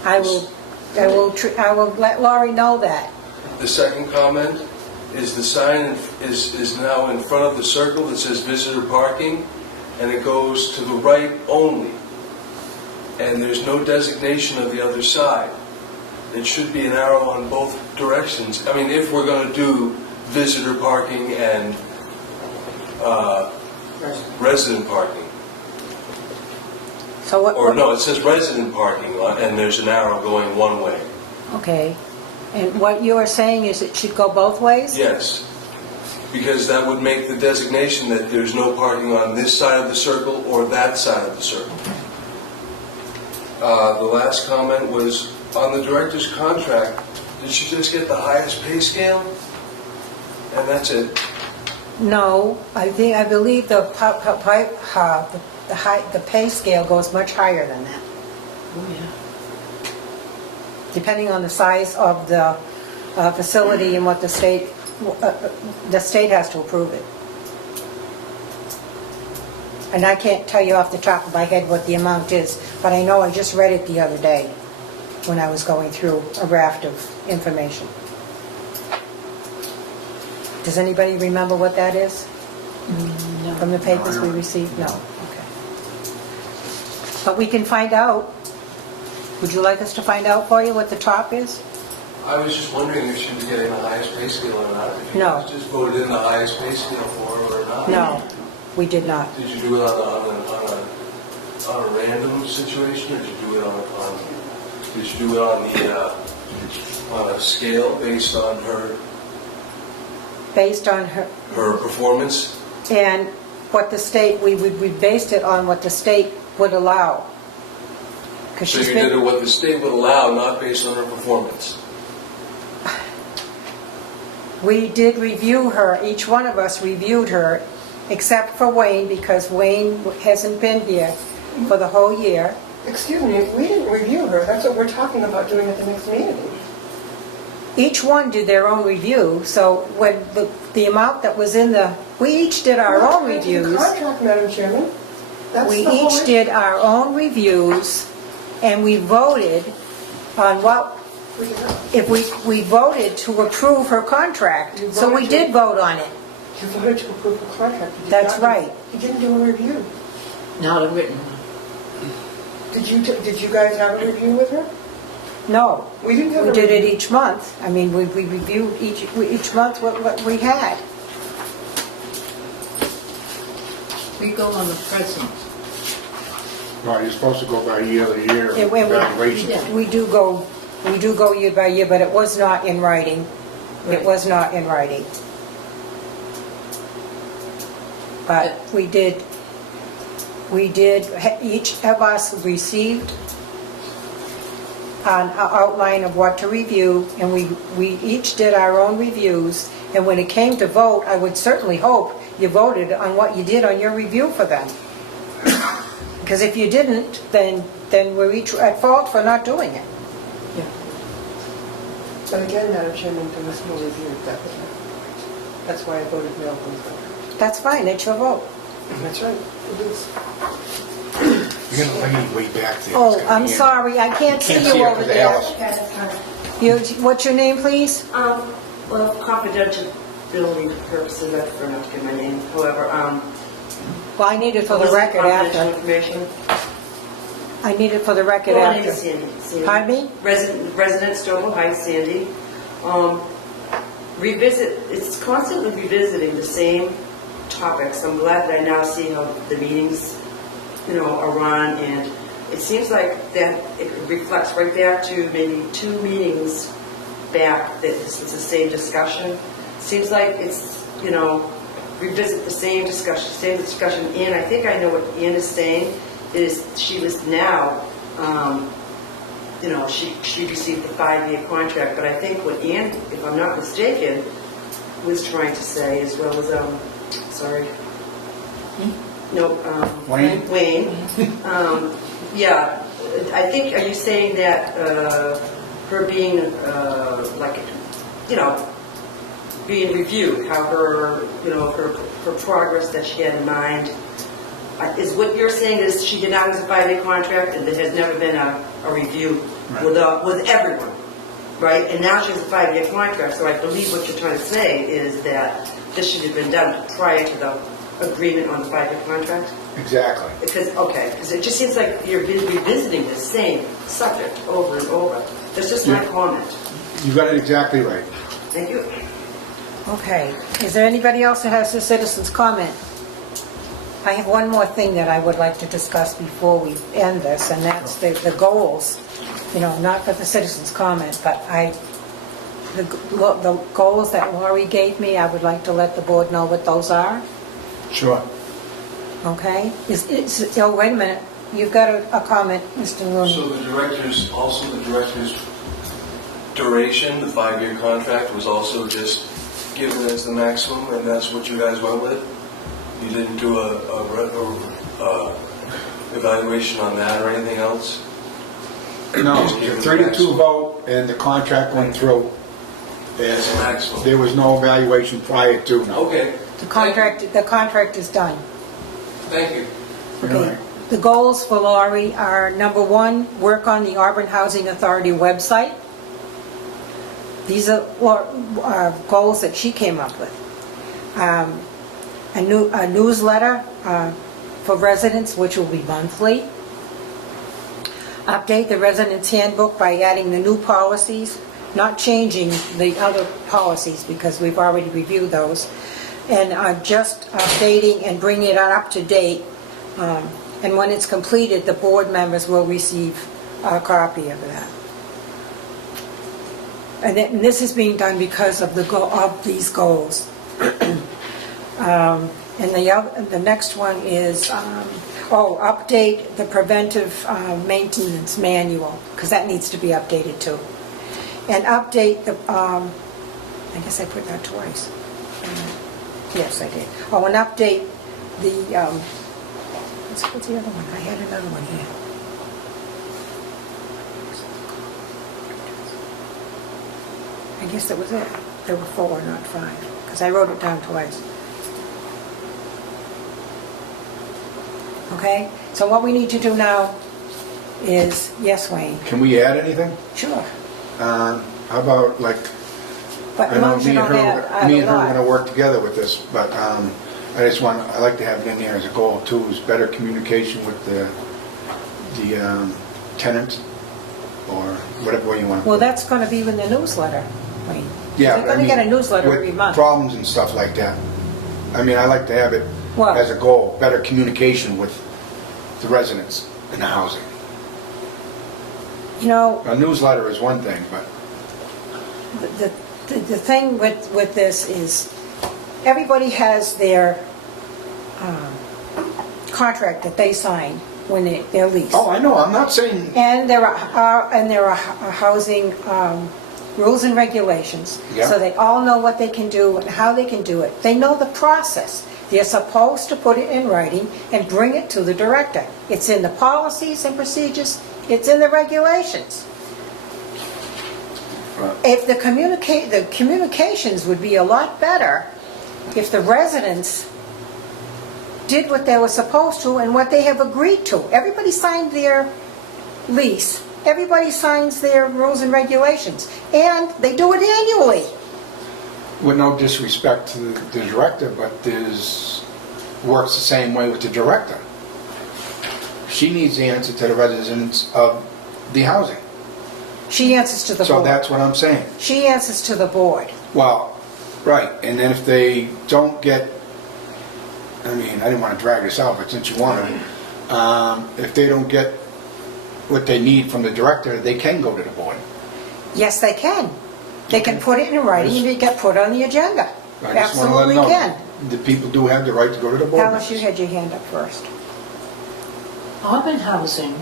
I will let Laurie know that. The second comment is the sign is now in front of the circle that says visitor parking, and it goes to the right only. And there's no designation of the other side. It should be an arrow on both directions. I mean, if we're going to do visitor parking and resident parking. So what? Or no, it says resident parking, and there's an arrow going one way. Okay. And what you are saying is it should go both ways? Yes, because that would make the designation that there's no parking on this side of the circle or that side of the circle. The last comment was on the director's contract. Did she just get the highest pay scale? And that's it. No, I believe the pay scale goes much higher than that, Oh, yeah. depending on the size of the facility and what the state has to approve it. And I can't tell you off the top of my head what the amount is, but I know I just read it the other day when I was going through a raft of information. Does anybody remember what that is No. from the papers we received? No, okay. But we can find out. Would you like us to find out for you what the top is? I was just wondering if she was getting the highest pay scale or not. If you No. just voted in the highest pay scale for her or not. No, we did not. Did you do it on a random situation, or did you do it on a scale based on her Based on her, performance? and what the state, we based it on what the state would allow. 'Cause So she's you did been, it what the state would allow, not based on her performance. we did review her, each one of us reviewed her, except for Wayne, because Wayne hasn't been here for the whole year. Excuse me, we didn't review her. That's what we're talking about doing at the next meeting. Each one did their own review, so when the amount that was in the, we each did our own We're not changing reviews. the contract, Madam Chairman. That's We the whole each issue. did our own reviews, and we voted on what, We did not. if we voted to approve her contract. You So we voted to- did vote on it. You voted to approve the contract. You did That's not- right. You didn't do a review. Not a written one. Did you guys have a review with her? No. We didn't have We a did it review. each month. I mean, we reviewed each month what we had. We go on the present. Well, you're supposed to go by year to year Yeah, evaluation. Yeah. We do go year by year, but it was not in writing. It Right. was not in writing. But we did, each of us received an outline of what to review, and we each did our own reviews, and when it came to vote, I would certainly hope you voted on what you did on your review for them. Because if you didn't, then we're each at fault for not doing it. Yeah. But again, Madam Chairman, there was no review. That was my point. That's why I voted no on the contract. That's fine, it's your vote. That's right. It is. You're gonna let me way back there. Oh, It's gonna I'm be- sorry, I can't see Can't you see it over 'cause of there. Alice. What's your name, please? Well, confidential. billing purposes, I prefer not to give my name, however, Well, I need it for the record confidential after. information. I need it for the record Well, my name is after. Sandy. Pardon me? Resident Stoughville Heights, Sandy. It's constantly revisiting the same topics. I'm glad that I now see how the meetings, are run, and it seems like that it reflects right back to maybe 2 meetings back that it's the same discussion. Seems like it's, revisit the same discussion, and I think I know what Ann is saying, is she was now, she received the 5-year contract, but I think what Ann, if I'm not mistaken, was trying to say, as well as, Wayne? Wayne. Yeah, I think, are you saying that her being, being reviewed, how her, her progress that she had in mind, is what you're saying is she did not have a 5-year contract and there has never been a review with everyone, right? And now she has a 5-year contract, so I believe what you're trying to say is that this should have been done prior to the agreement on the 5-year contract? Exactly. Because it just seems like you're revisiting the same subject over and over. That's just my comment. You got it exactly right. Thank you. Okay. Is there anybody else who has a citizen's comment? I have one more thing that I would like to discuss before we end this, and that's the goals. Not for the citizen's comment, but the goals that Laurie gave me, I would like to let the board know what those are. Sure. Okay? Oh, wait a minute. You've got a comment, Mr. Rooney. So the director's duration, the 5-year contract, was also just given as the maximum, and that's what you guys went with? You didn't do a evaluation on that or anything else? No, Just give the it the 3-2 maximum. vote and the contract went through. It's the maximum. There was no evaluation prior to. Okay. The contract is done. Thank you. Okay. Right. The goals for Laurie are, number 1, work on the Auburn Housing Authority website. These are goals that she came up with. A newsletter for residents, which will be monthly. Update the residents' handbook by adding the new policies, not changing the other policies because we've already reviewed those, and just updating and bringing it up to date. And when it's completed, the board members will receive a copy of that. And this is being done because of these goals. And the next one is, update the preventive maintenance manual, because that needs to be updated too. And update the, I guess I put that twice. Yes, I did. Oh, and update the, what's the other one? I had another one here. I guess that was it. There were 4, not 5, because I wrote it down twice. Okay, so what we need to do now is, yes, Wayne? Can we add anything? Sure. How about But I know as long as you me and don't her, add me a and her are going to lot. work together with this, but I like to have it in there as a goal too, is better communication with the tenant, or whatever way you want to. Well, that's going to be in the newsletter, Wayne. Yeah, They're but I going to get a mean, newsletter with every month. problems and stuff like that. I mean, I like to have it What? as a goal, better communication with the residents in the housing. A newsletter is one thing, but the thing with this is, everybody has their contract that they sign when they're leased. oh, I know. I'm not saying And there are housing rules and regulations, Yeah. so they all know what they can do and how they can do it. They know the process. They're supposed to put it in writing and bring it to the director. It's in the policies and procedures. It's in the regulations. If the communications would be a lot better if the residents did what they were supposed to and what they have agreed to. Everybody signed their lease. Everybody signs their rules and regulations. And they do it annually. with no disrespect to the director, but works the same way with the director. She needs the answer to the residents of the housing. She answers to the So board. that's what I'm saying. She answers to the board. Well, right, and then if they don't get, I mean, I didn't want to drag this out, but since you wanted it, if they don't get what they need from the director, they can go to the board. Yes, they can. They can put it in writing and it get put on the agenda. I just want to let Absolutely them know can. the people do have the right to go to the board. Alice, you had your hand up first. Auburn Housing,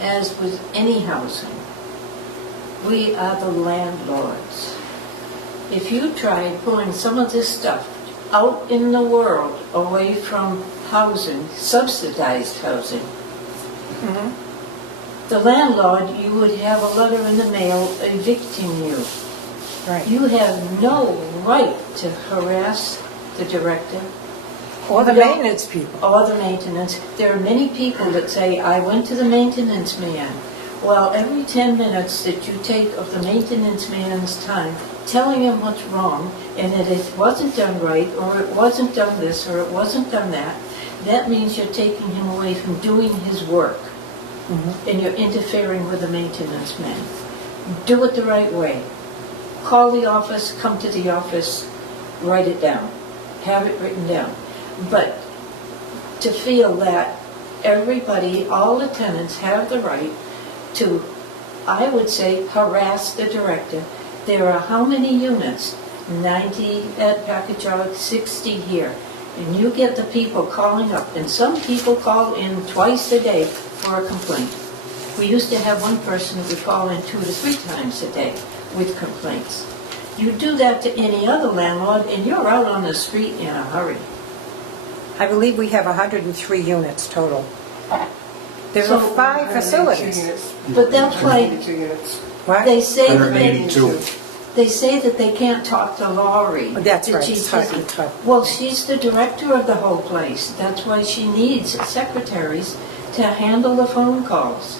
as with any housing, we are the landlords. If you try pulling some of this stuff out in the world away from housing, subsidized housing, the landlord, you would have a letter in the mail evicting you. Right. You have no right to harass the director Or the You don't- maintenance people. or the maintenance. There are many people that say, I went to the maintenance man. Well, every 10 minutes that you take of the maintenance man's time telling him what's wrong and that it wasn't done right, or it wasn't done this, or it wasn't done that, that means you're taking him away from doing his work. And you're interfering with the maintenance man. Do it the right way. Call the office, come to the office, write it down, have it written down. But to feel that everybody, all the tenants have the right to, I would say, harass the director. There are how many units? 90 at Packagug, 60 here. And you get the people calling up, and some people call in twice a day for a complaint. We used to have one person that would call in 2 to 3 times a day with complaints. You do that to any other landlord, and you're out on the street in a hurry. I believe we have 103 units total. There So, are 5 182 facilities. units. But that's why 182 units. What? they say that 182. they say that they can't talk to Laurie. That's that right, she's it's hard to busy. talk. Well, she's the director of the whole place. That's why she needs secretaries to handle the phone calls.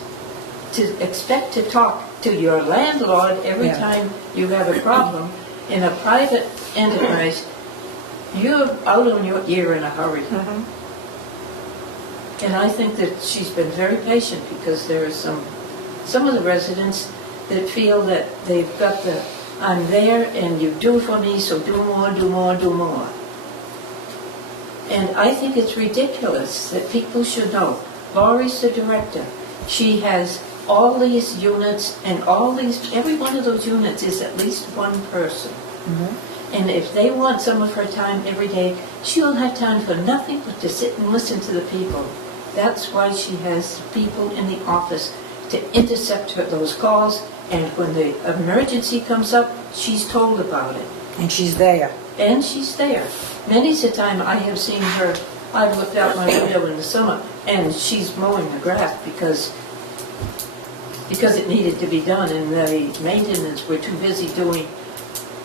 To expect to talk to your landlord every Yeah. time you have a problem in a private enterprise, you're out on your ear in a hurry. And I think that she's been very patient because there are some of the residents that feel that they've got the, I'm there and you do for me, so do more, do more, do more. And I think it's ridiculous that people should know. Laurie's the director. She has all these units and every one of those units is at least one person. And if they want some of her time every day, she will have time for nothing but to sit and listen to the people. That's why she has people in the office to intercept those calls, and when the emergency comes up, she's told about it. And she's there. And she's there. Many's the time I have seen her, I've looked out my window in the summer, and she's mowing the grass because it needed to be done, and the maintenance were too busy doing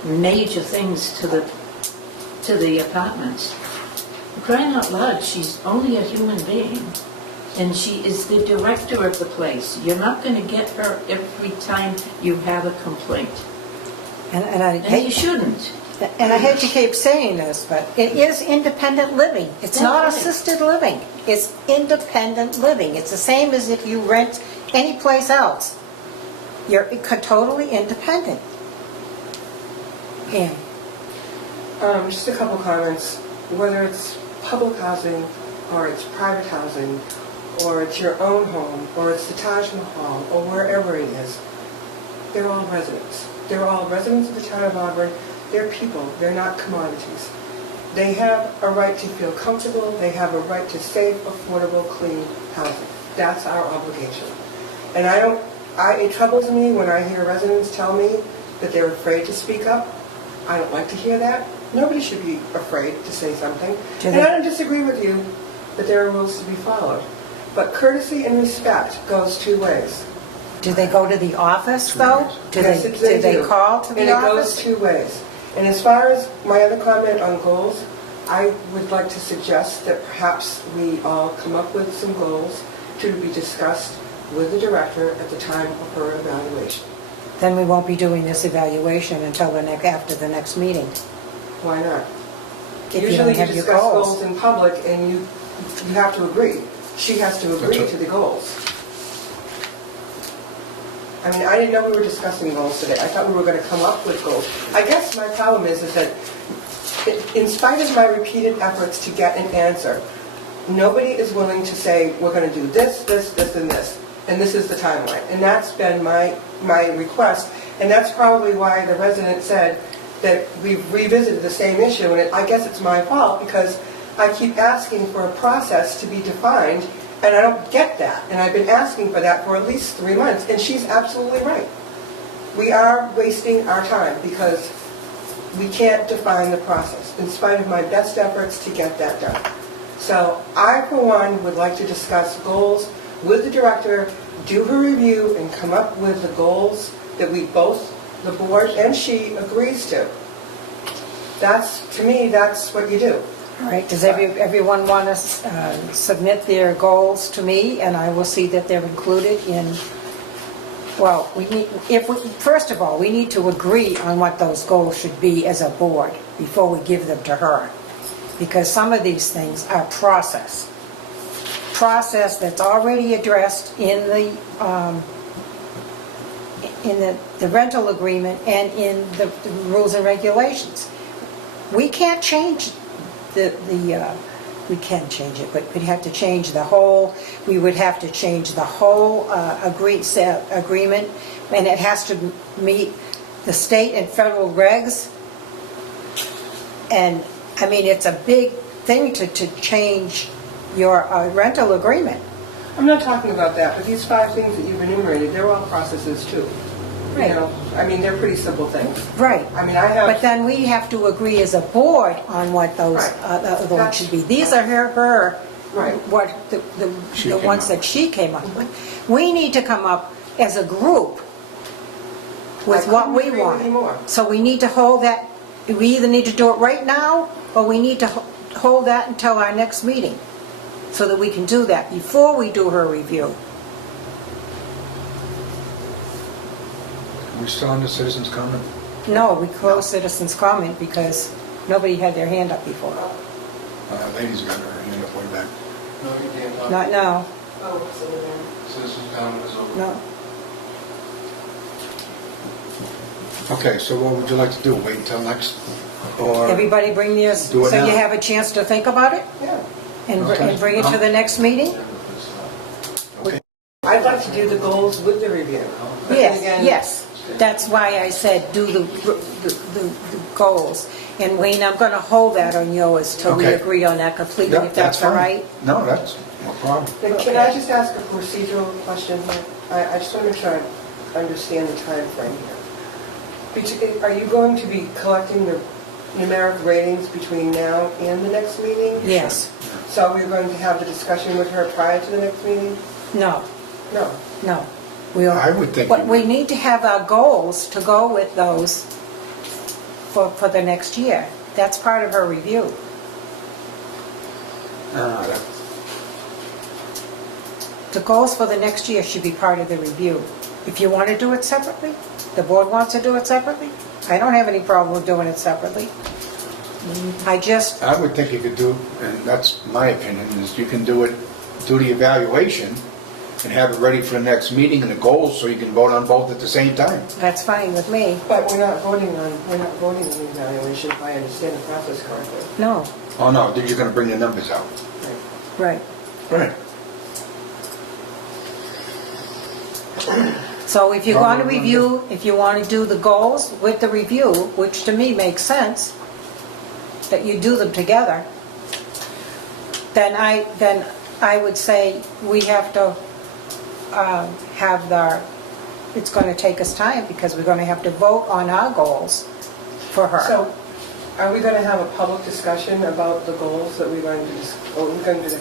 major things to the apartments. Crying out loud, she's only a human being, and she is the director of the place. You're not going to get her every time you have a complaint, And I and you hate, shouldn't. and I hate to keep saying this, but it is independent living. It's not That's right. assisted living. It's independent living. It's the same as if you rent any place else. You're totally independent. Yeah. Just a couple comments. Whether it's public housing, or it's private housing, or it's your own home, or it's the Taj Mahal, or wherever it is, they're all residents. They're all residents of the town of Auburn. They're people. They're not commodities. They have a right to feel comfortable. They have a right to safe, affordable, clean housing. That's our obligation. And it troubles me when I hear residents tell me that they're afraid to speak up. I don't like to hear that. Nobody should be afraid to say something. Do And they- I don't disagree with you that there are rules to be followed. But courtesy and respect goes 2 ways. Do they go to the office, though? Do Yes, they, they do they do. call to And the it goes office? 2 ways. And as far as my other comment on goals, I would like to suggest that perhaps we all come up with some goals to be discussed with the director at the time of her evaluation. Then we won't be doing this evaluation until after the next meeting. Why not? If you Usually don't have your discuss goals. goals in public and you have to agree. She has to agree right. to the goals. I mean, I didn't know we were discussing goals today. I thought we were going to come up with goals. I guess my problem is that in spite of my repeated efforts to get an answer, nobody is willing to say, we're going to do this, this, this, and this. And this is the timeline. And that's been my request. And that's probably why the resident said that we've revisited the same issue. And I guess it's my fault because I keep asking for a process to be defined, and I don't get that. And I've been asking for that for at least 3 months. And she's absolutely right. We are wasting our time because we can't define the process, in spite of my best efforts to get that done. So I, for one, would like to discuss goals with the director, do her review, and come up with the goals that we both, the board and she, agrees to. That's, to me, that's what you do. All right, does everyone want to submit their goals to me, and I will see that they're included in, well, first of all, we need to agree on what those goals should be as a board before we give them to her. Because some of these things are process that's already addressed in the rental agreement and in the rules and regulations. We can't change we can change it, but we'd have to change the whole, we would have to change the whole agreement, and it has to meet the state and federal regs. And I mean, it's a big thing to change your rental agreement. I'm not talking about that, but these 5 things that you've enumerated, they're all processes too. Right. You know, I mean, they're pretty simple things. Right. I mean, I have... But then we have to agree as a board on what those Right. other ones should be. These are her Right. what the ones that she came up with. We need to come up as a group with I what couldn't we agree want. with you more. So we need to hold that, we either need to do it right now, or we need to hold that until our next meeting, so that we can do that before we do her review. Are we still on the citizens' comment? No, we closed citizens' comment because nobody had their hand up before. Lady's got her hand up way back. No, you can't talk. Not now, Oh, so then. Citizens' comment is over. no. Okay, so what would you like to do? Wait until next? Or Everybody bring yours, Do it so you now. have a chance to think about it Yeah. and Okay. and bring it to the next meeting? I'd like to do the goals with the review. But then again, Yes. That's why I said do the goals. And Wayne, I'm going to hold that on yours till we Okay. agree on that completely, Yeah, if that's all fine. right. No, that's no problem. Then can I just ask a procedural question here? I just want to make sure I understand the time frame here. Are you going to be collecting the numeric ratings between now and the next meeting? Yes. So we're going to have the discussion with her prior to the next meeting? No, No. no. We'll- I would think But you we would. need to have our goals to go with those for the next year. That's part of her review. That- The goals for the next year should be part of the review. If you want to do it separately, the board wants to do it separately, I don't have any problem with doing it separately. I just, I would think you could do, and that's my opinion, is you can do the evaluation and have it ready for the next meeting and the goals so you can vote on both at the same time. that's fine with me. But we're not voting on the evaluation, if I understand the process correctly. No, Oh, no, then you're going to bring the numbers out. Right. right. Right. So if you're going to review, if you want to do the goals with the review, which to me makes sense, that you do them together, then I would say we have to have it's going to take us time because we're going to have to vote on our goals for her. So are we going to have a public discussion about the goals that we're going to,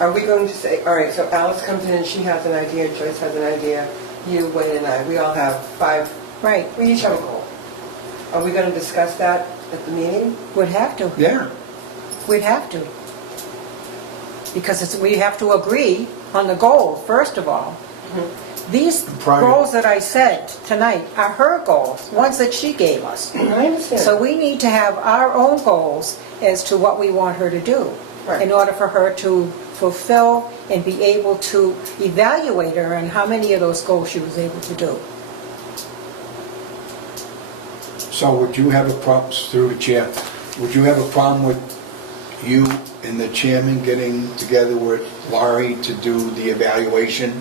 are we going to say, all right, so Alice comes in and she has an idea, Joyce has an idea, you, Wayne, and I, we all have 5, Right, we each have a goal. Are we going to discuss that at the meeting? we'd have to. Yeah. We'd have to. Because we have to agree on the goal, first of all. These Prior- goals that I said tonight are her goals, ones that she gave us. I understand. So we need to have our own goals as to what we want her to do Right. in order for her to fulfill and be able to evaluate her and how many of those goals she was able to do. So would you have a problem, through the chair, would you have a problem with you and the chairman getting together with Laurie to do the evaluation?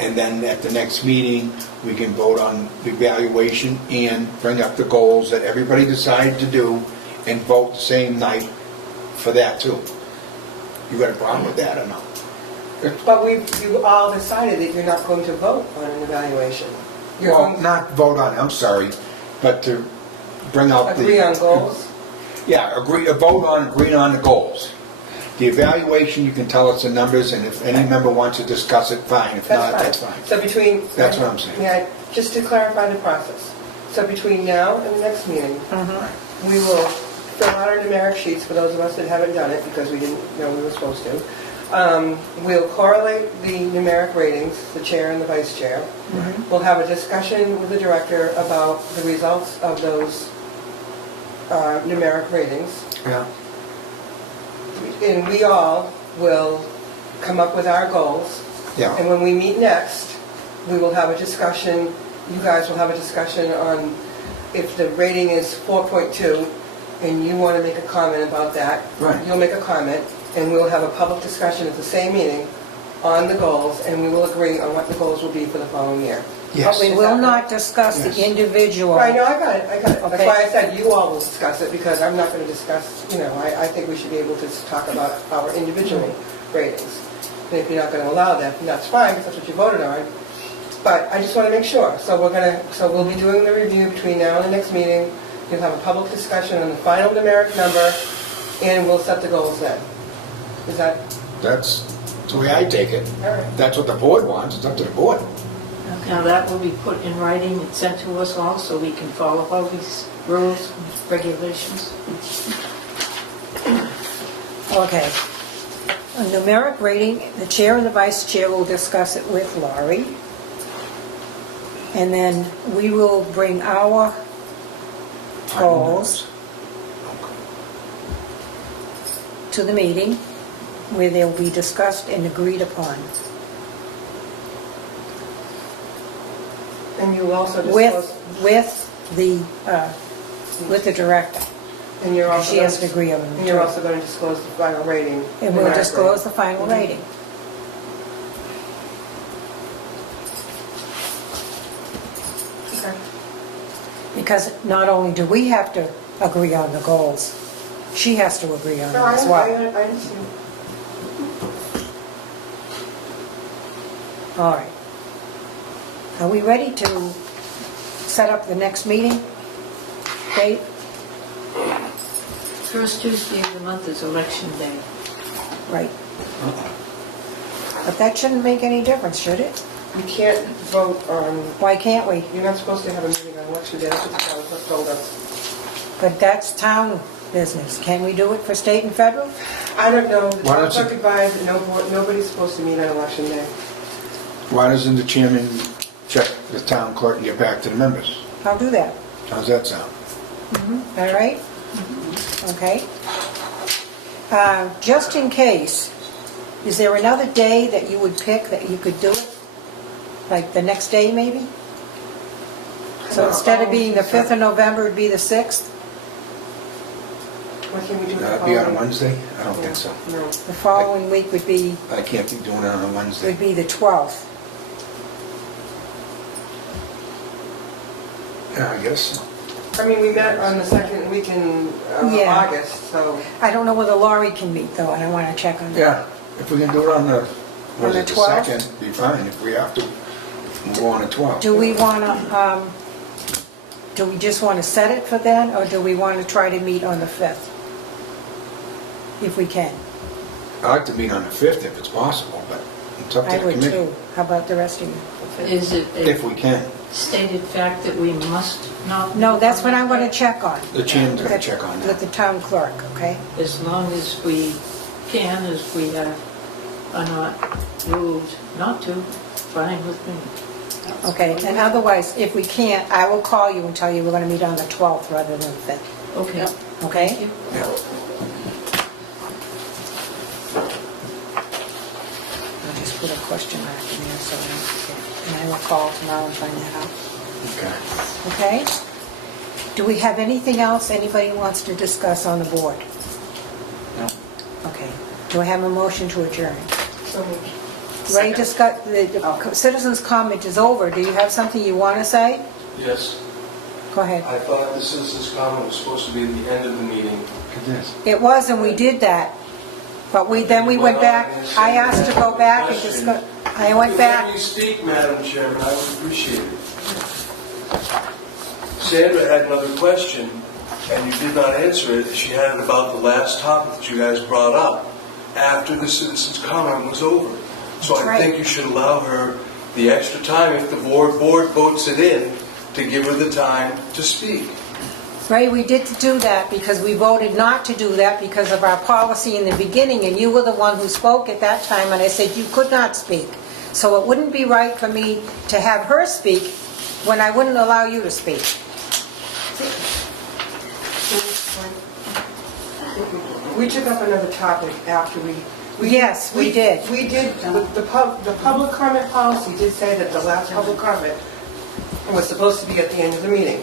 And then at the next meeting, we can vote on the evaluation and bring up the goals that everybody decided to do and vote the same night for that too? You got a problem with that or not? But you all decided that you're not going to vote on an evaluation. You're Well, going not vote on it, I'm sorry, but to bring out to the... agree on goals. Yeah, vote on, agreeing on the goals. The evaluation, you can tell us the numbers, and if any member wants to discuss it, fine. If not, that's fine. So between... That's what I'm saying. Yeah, just to clarify the process. So between now and the next meeting, we will fill out our numeric sheets for those of us that haven't done it because we didn't know we were supposed to. We'll correlate the numeric ratings, the chair and the vice chair. We'll have a discussion with the director about the results of those numeric ratings. Yeah. And we all will come up with our goals. Yeah. And when we meet next, we will have a discussion, you guys will have a discussion on if the rating is 4.2 and you want to make a comment about that. Right. You'll make a comment and we'll have a public discussion at the same meeting on the goals and we will agree on what the goals will be for the following year. Yes. But we will not discuss Yes. the individual. Right, no, I got it. That's Okay. why I said you all will discuss it, because I'm not going to discuss, I think we should be able to talk about our individual ratings. And if you're not going to allow that, then that's fine, because that's what you voted on. But I just want to make sure. So we'll be doing the review between now and the next meeting. You'll have a public discussion on the final numeric number, and we'll set the goals then. Is that, That's the way I take it. all right? That's what the board wants, it's up to the board. Now, that will be put in writing and sent to us all, so we can follow all these rules and regulations. Okay. A numeric rating, the chair and the vice chair will discuss it with Laurie. And then we will bring our goals to the meeting where they'll be discussed and agreed upon. And you will also disclose, With the director. and you're also She has to agree on and them. you're also going to disclose the final rating. And we'll numeric disclose rating. the final rating. Okay. Because not only do we have to agree on the goals, she has to agree on No, them as well. I understand. All right. Are we ready to set up the next meeting date? First Tuesday of the month is election day. Right. But that shouldn't make any difference, should it? You can't vote on, Why can't we? you're not supposed to have a meeting on election day, that's what the town clerk told us. But that's town business. Can we do it for state and federal? I don't know, the Why town don't you- clerk advised that nobody's supposed to meet on election day. Why doesn't the chairman check the town clerk and get back to the members? I'll do that. How's that sound? All right? Okay. Just in case, is there another day that you would pick that you could do it? Like the next day, maybe? So instead of being the 5th of November, it'd be the 6th? What can we do with the That'd be on a following- Wednesday? I don't think so. No. The following week would be I can't be doing it on a Wednesday. the 12th. Yeah, I guess so. I mean, we met on the second week in Yeah. August, so, I don't know whether Laurie can meet, though, and I want to check on that. Yeah, if we can do it on the, what is On it, the the 12th? second, be fine. If we have to, we'll go on the 12th. Do we want to, do we just want to set it for then, or do we want to try to meet on the 5th? If we can. I'd like to meet on the 5th if it's possible, but it's up to I the would committee. too. How about the rest of you? Is it If a we can. stated fact that we must not? No, that's what I'm going to check on. The chairman's gonna check on With that. the town clerk, okay? As long as we can, as we have are not ruled not to, fine with me. Okay, and otherwise, if we can't, I will call you and tell you we're going to meet on the 12th rather than the 5th, Okay. okay? I'll just put a question mark in there so I don't forget. And I will call tomorrow and find that out, Okay. okay? Do we have anything else anybody wants to discuss on the board? No. Okay. Do I have a motion to adjourn? So moved. Ray, the citizens' comment is over. Do you have something you want to say? Yes, Go ahead. I thought the citizens' comment was supposed to be at the end of the meeting. It is. It was, and we did that. But then we went back, I asked to go back and discuss, I went If you let back. me speak, Madam Chairman, I would appreciate it. Sandra had another question, and you did not answer it. She had it about the last topic that you guys brought up after the citizens' comment was over. So I Right. think you should allow her the extra time, if the board votes it in, to give her the time to speak. Ray, we did do that because we voted not to do that because of our policy in the beginning, and you were the one who spoke at that time, and I said you could not speak. So it wouldn't be right for me to have her speak when I wouldn't allow you to speak. We took up another topic after we... Yes, we did. We did, the public comment policy did say that the last public comment was supposed to be at the end of the meeting.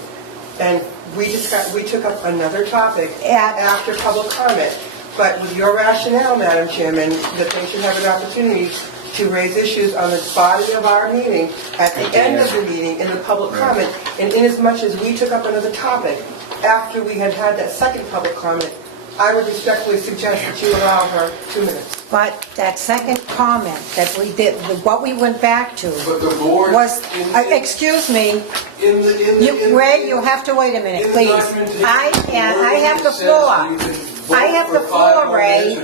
And we took up another topic after public comment. But with your rationale, Madam Chairman, that they should have an opportunity to raise issues on the body of our meeting at the end of the meeting in the public comment. And inasmuch as we took up another topic after we had had that second public comment, I would respectfully suggest that you allow her 2 minutes. But that second comment that we did, what we went back to But the board... was, excuse me, Ray, you have to wait a minute, please. I have the floor. I have the floor, Ray.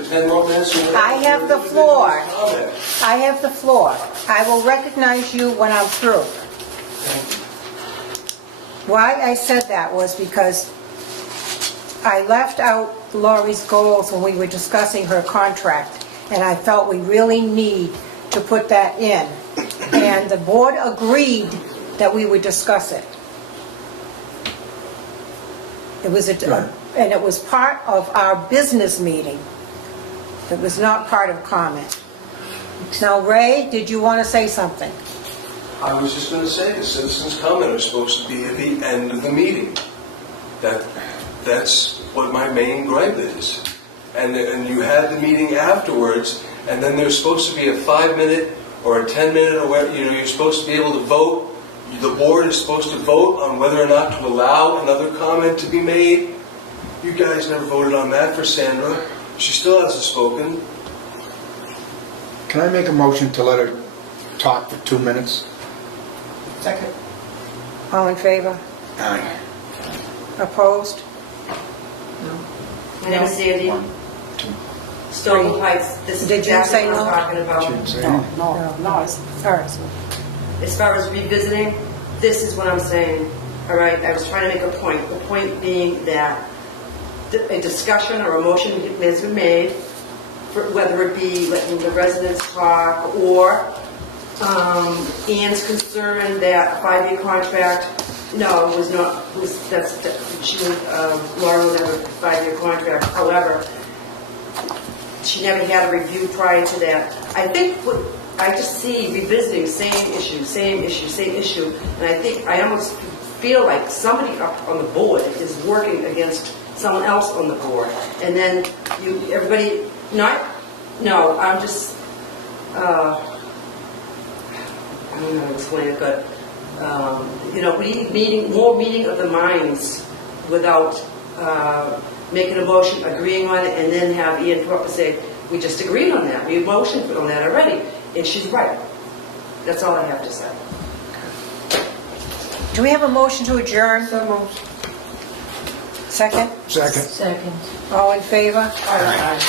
I have the floor. I have the floor. I will recognize you when I'm through. Why I said that was because I left out Lori's goals when we were discussing her contract, and I felt we really need to put that in. And the board agreed that we would discuss it. It was and it was part of our business meeting. It was not part of comment. Now, Ray, did you want to say something? I was just going to say, the citizens' comment are supposed to be at the end of the meeting. That's what my main gripe is. And you had the meeting afterwards, and then there's supposed to be a 5-minute or a 10-minute, or whatever, you're supposed to be able to vote. The board is supposed to vote on whether or not to allow another comment to be made. You guys never voted on that for Sandra. She still hasn't spoken. Can I make a motion to let her talk for 2 minutes? Second. All in favor? Aye. Opposed? My name is Sandy. 1, 2. Stone Heights. This is Did you exactly say what I'm no? talking about. Shouldn't say No, no. no. All right. As far as revisiting, this is what I'm saying, all right? I was trying to make a point. The point being that a discussion or a motion has been made, for whether it be letting the residents talk or Ann's concern that a 5-year contract, no, it was not, Laura would have a 5-year contract. However, she never had a review prior to that. I think I just see revisiting same issue, and I almost feel like somebody up on the board is working against someone else on the board, and then I'm just, I don't know how to explain it, but, more meeting of the minds without making a motion, agreeing on it, and then have Ian come up and say, we just agreed on that, we motioned on that already, and she's right. That's all I have to say. Do we have a motion to adjourn? So moved. Second? Second. Second. All in favor? Aye.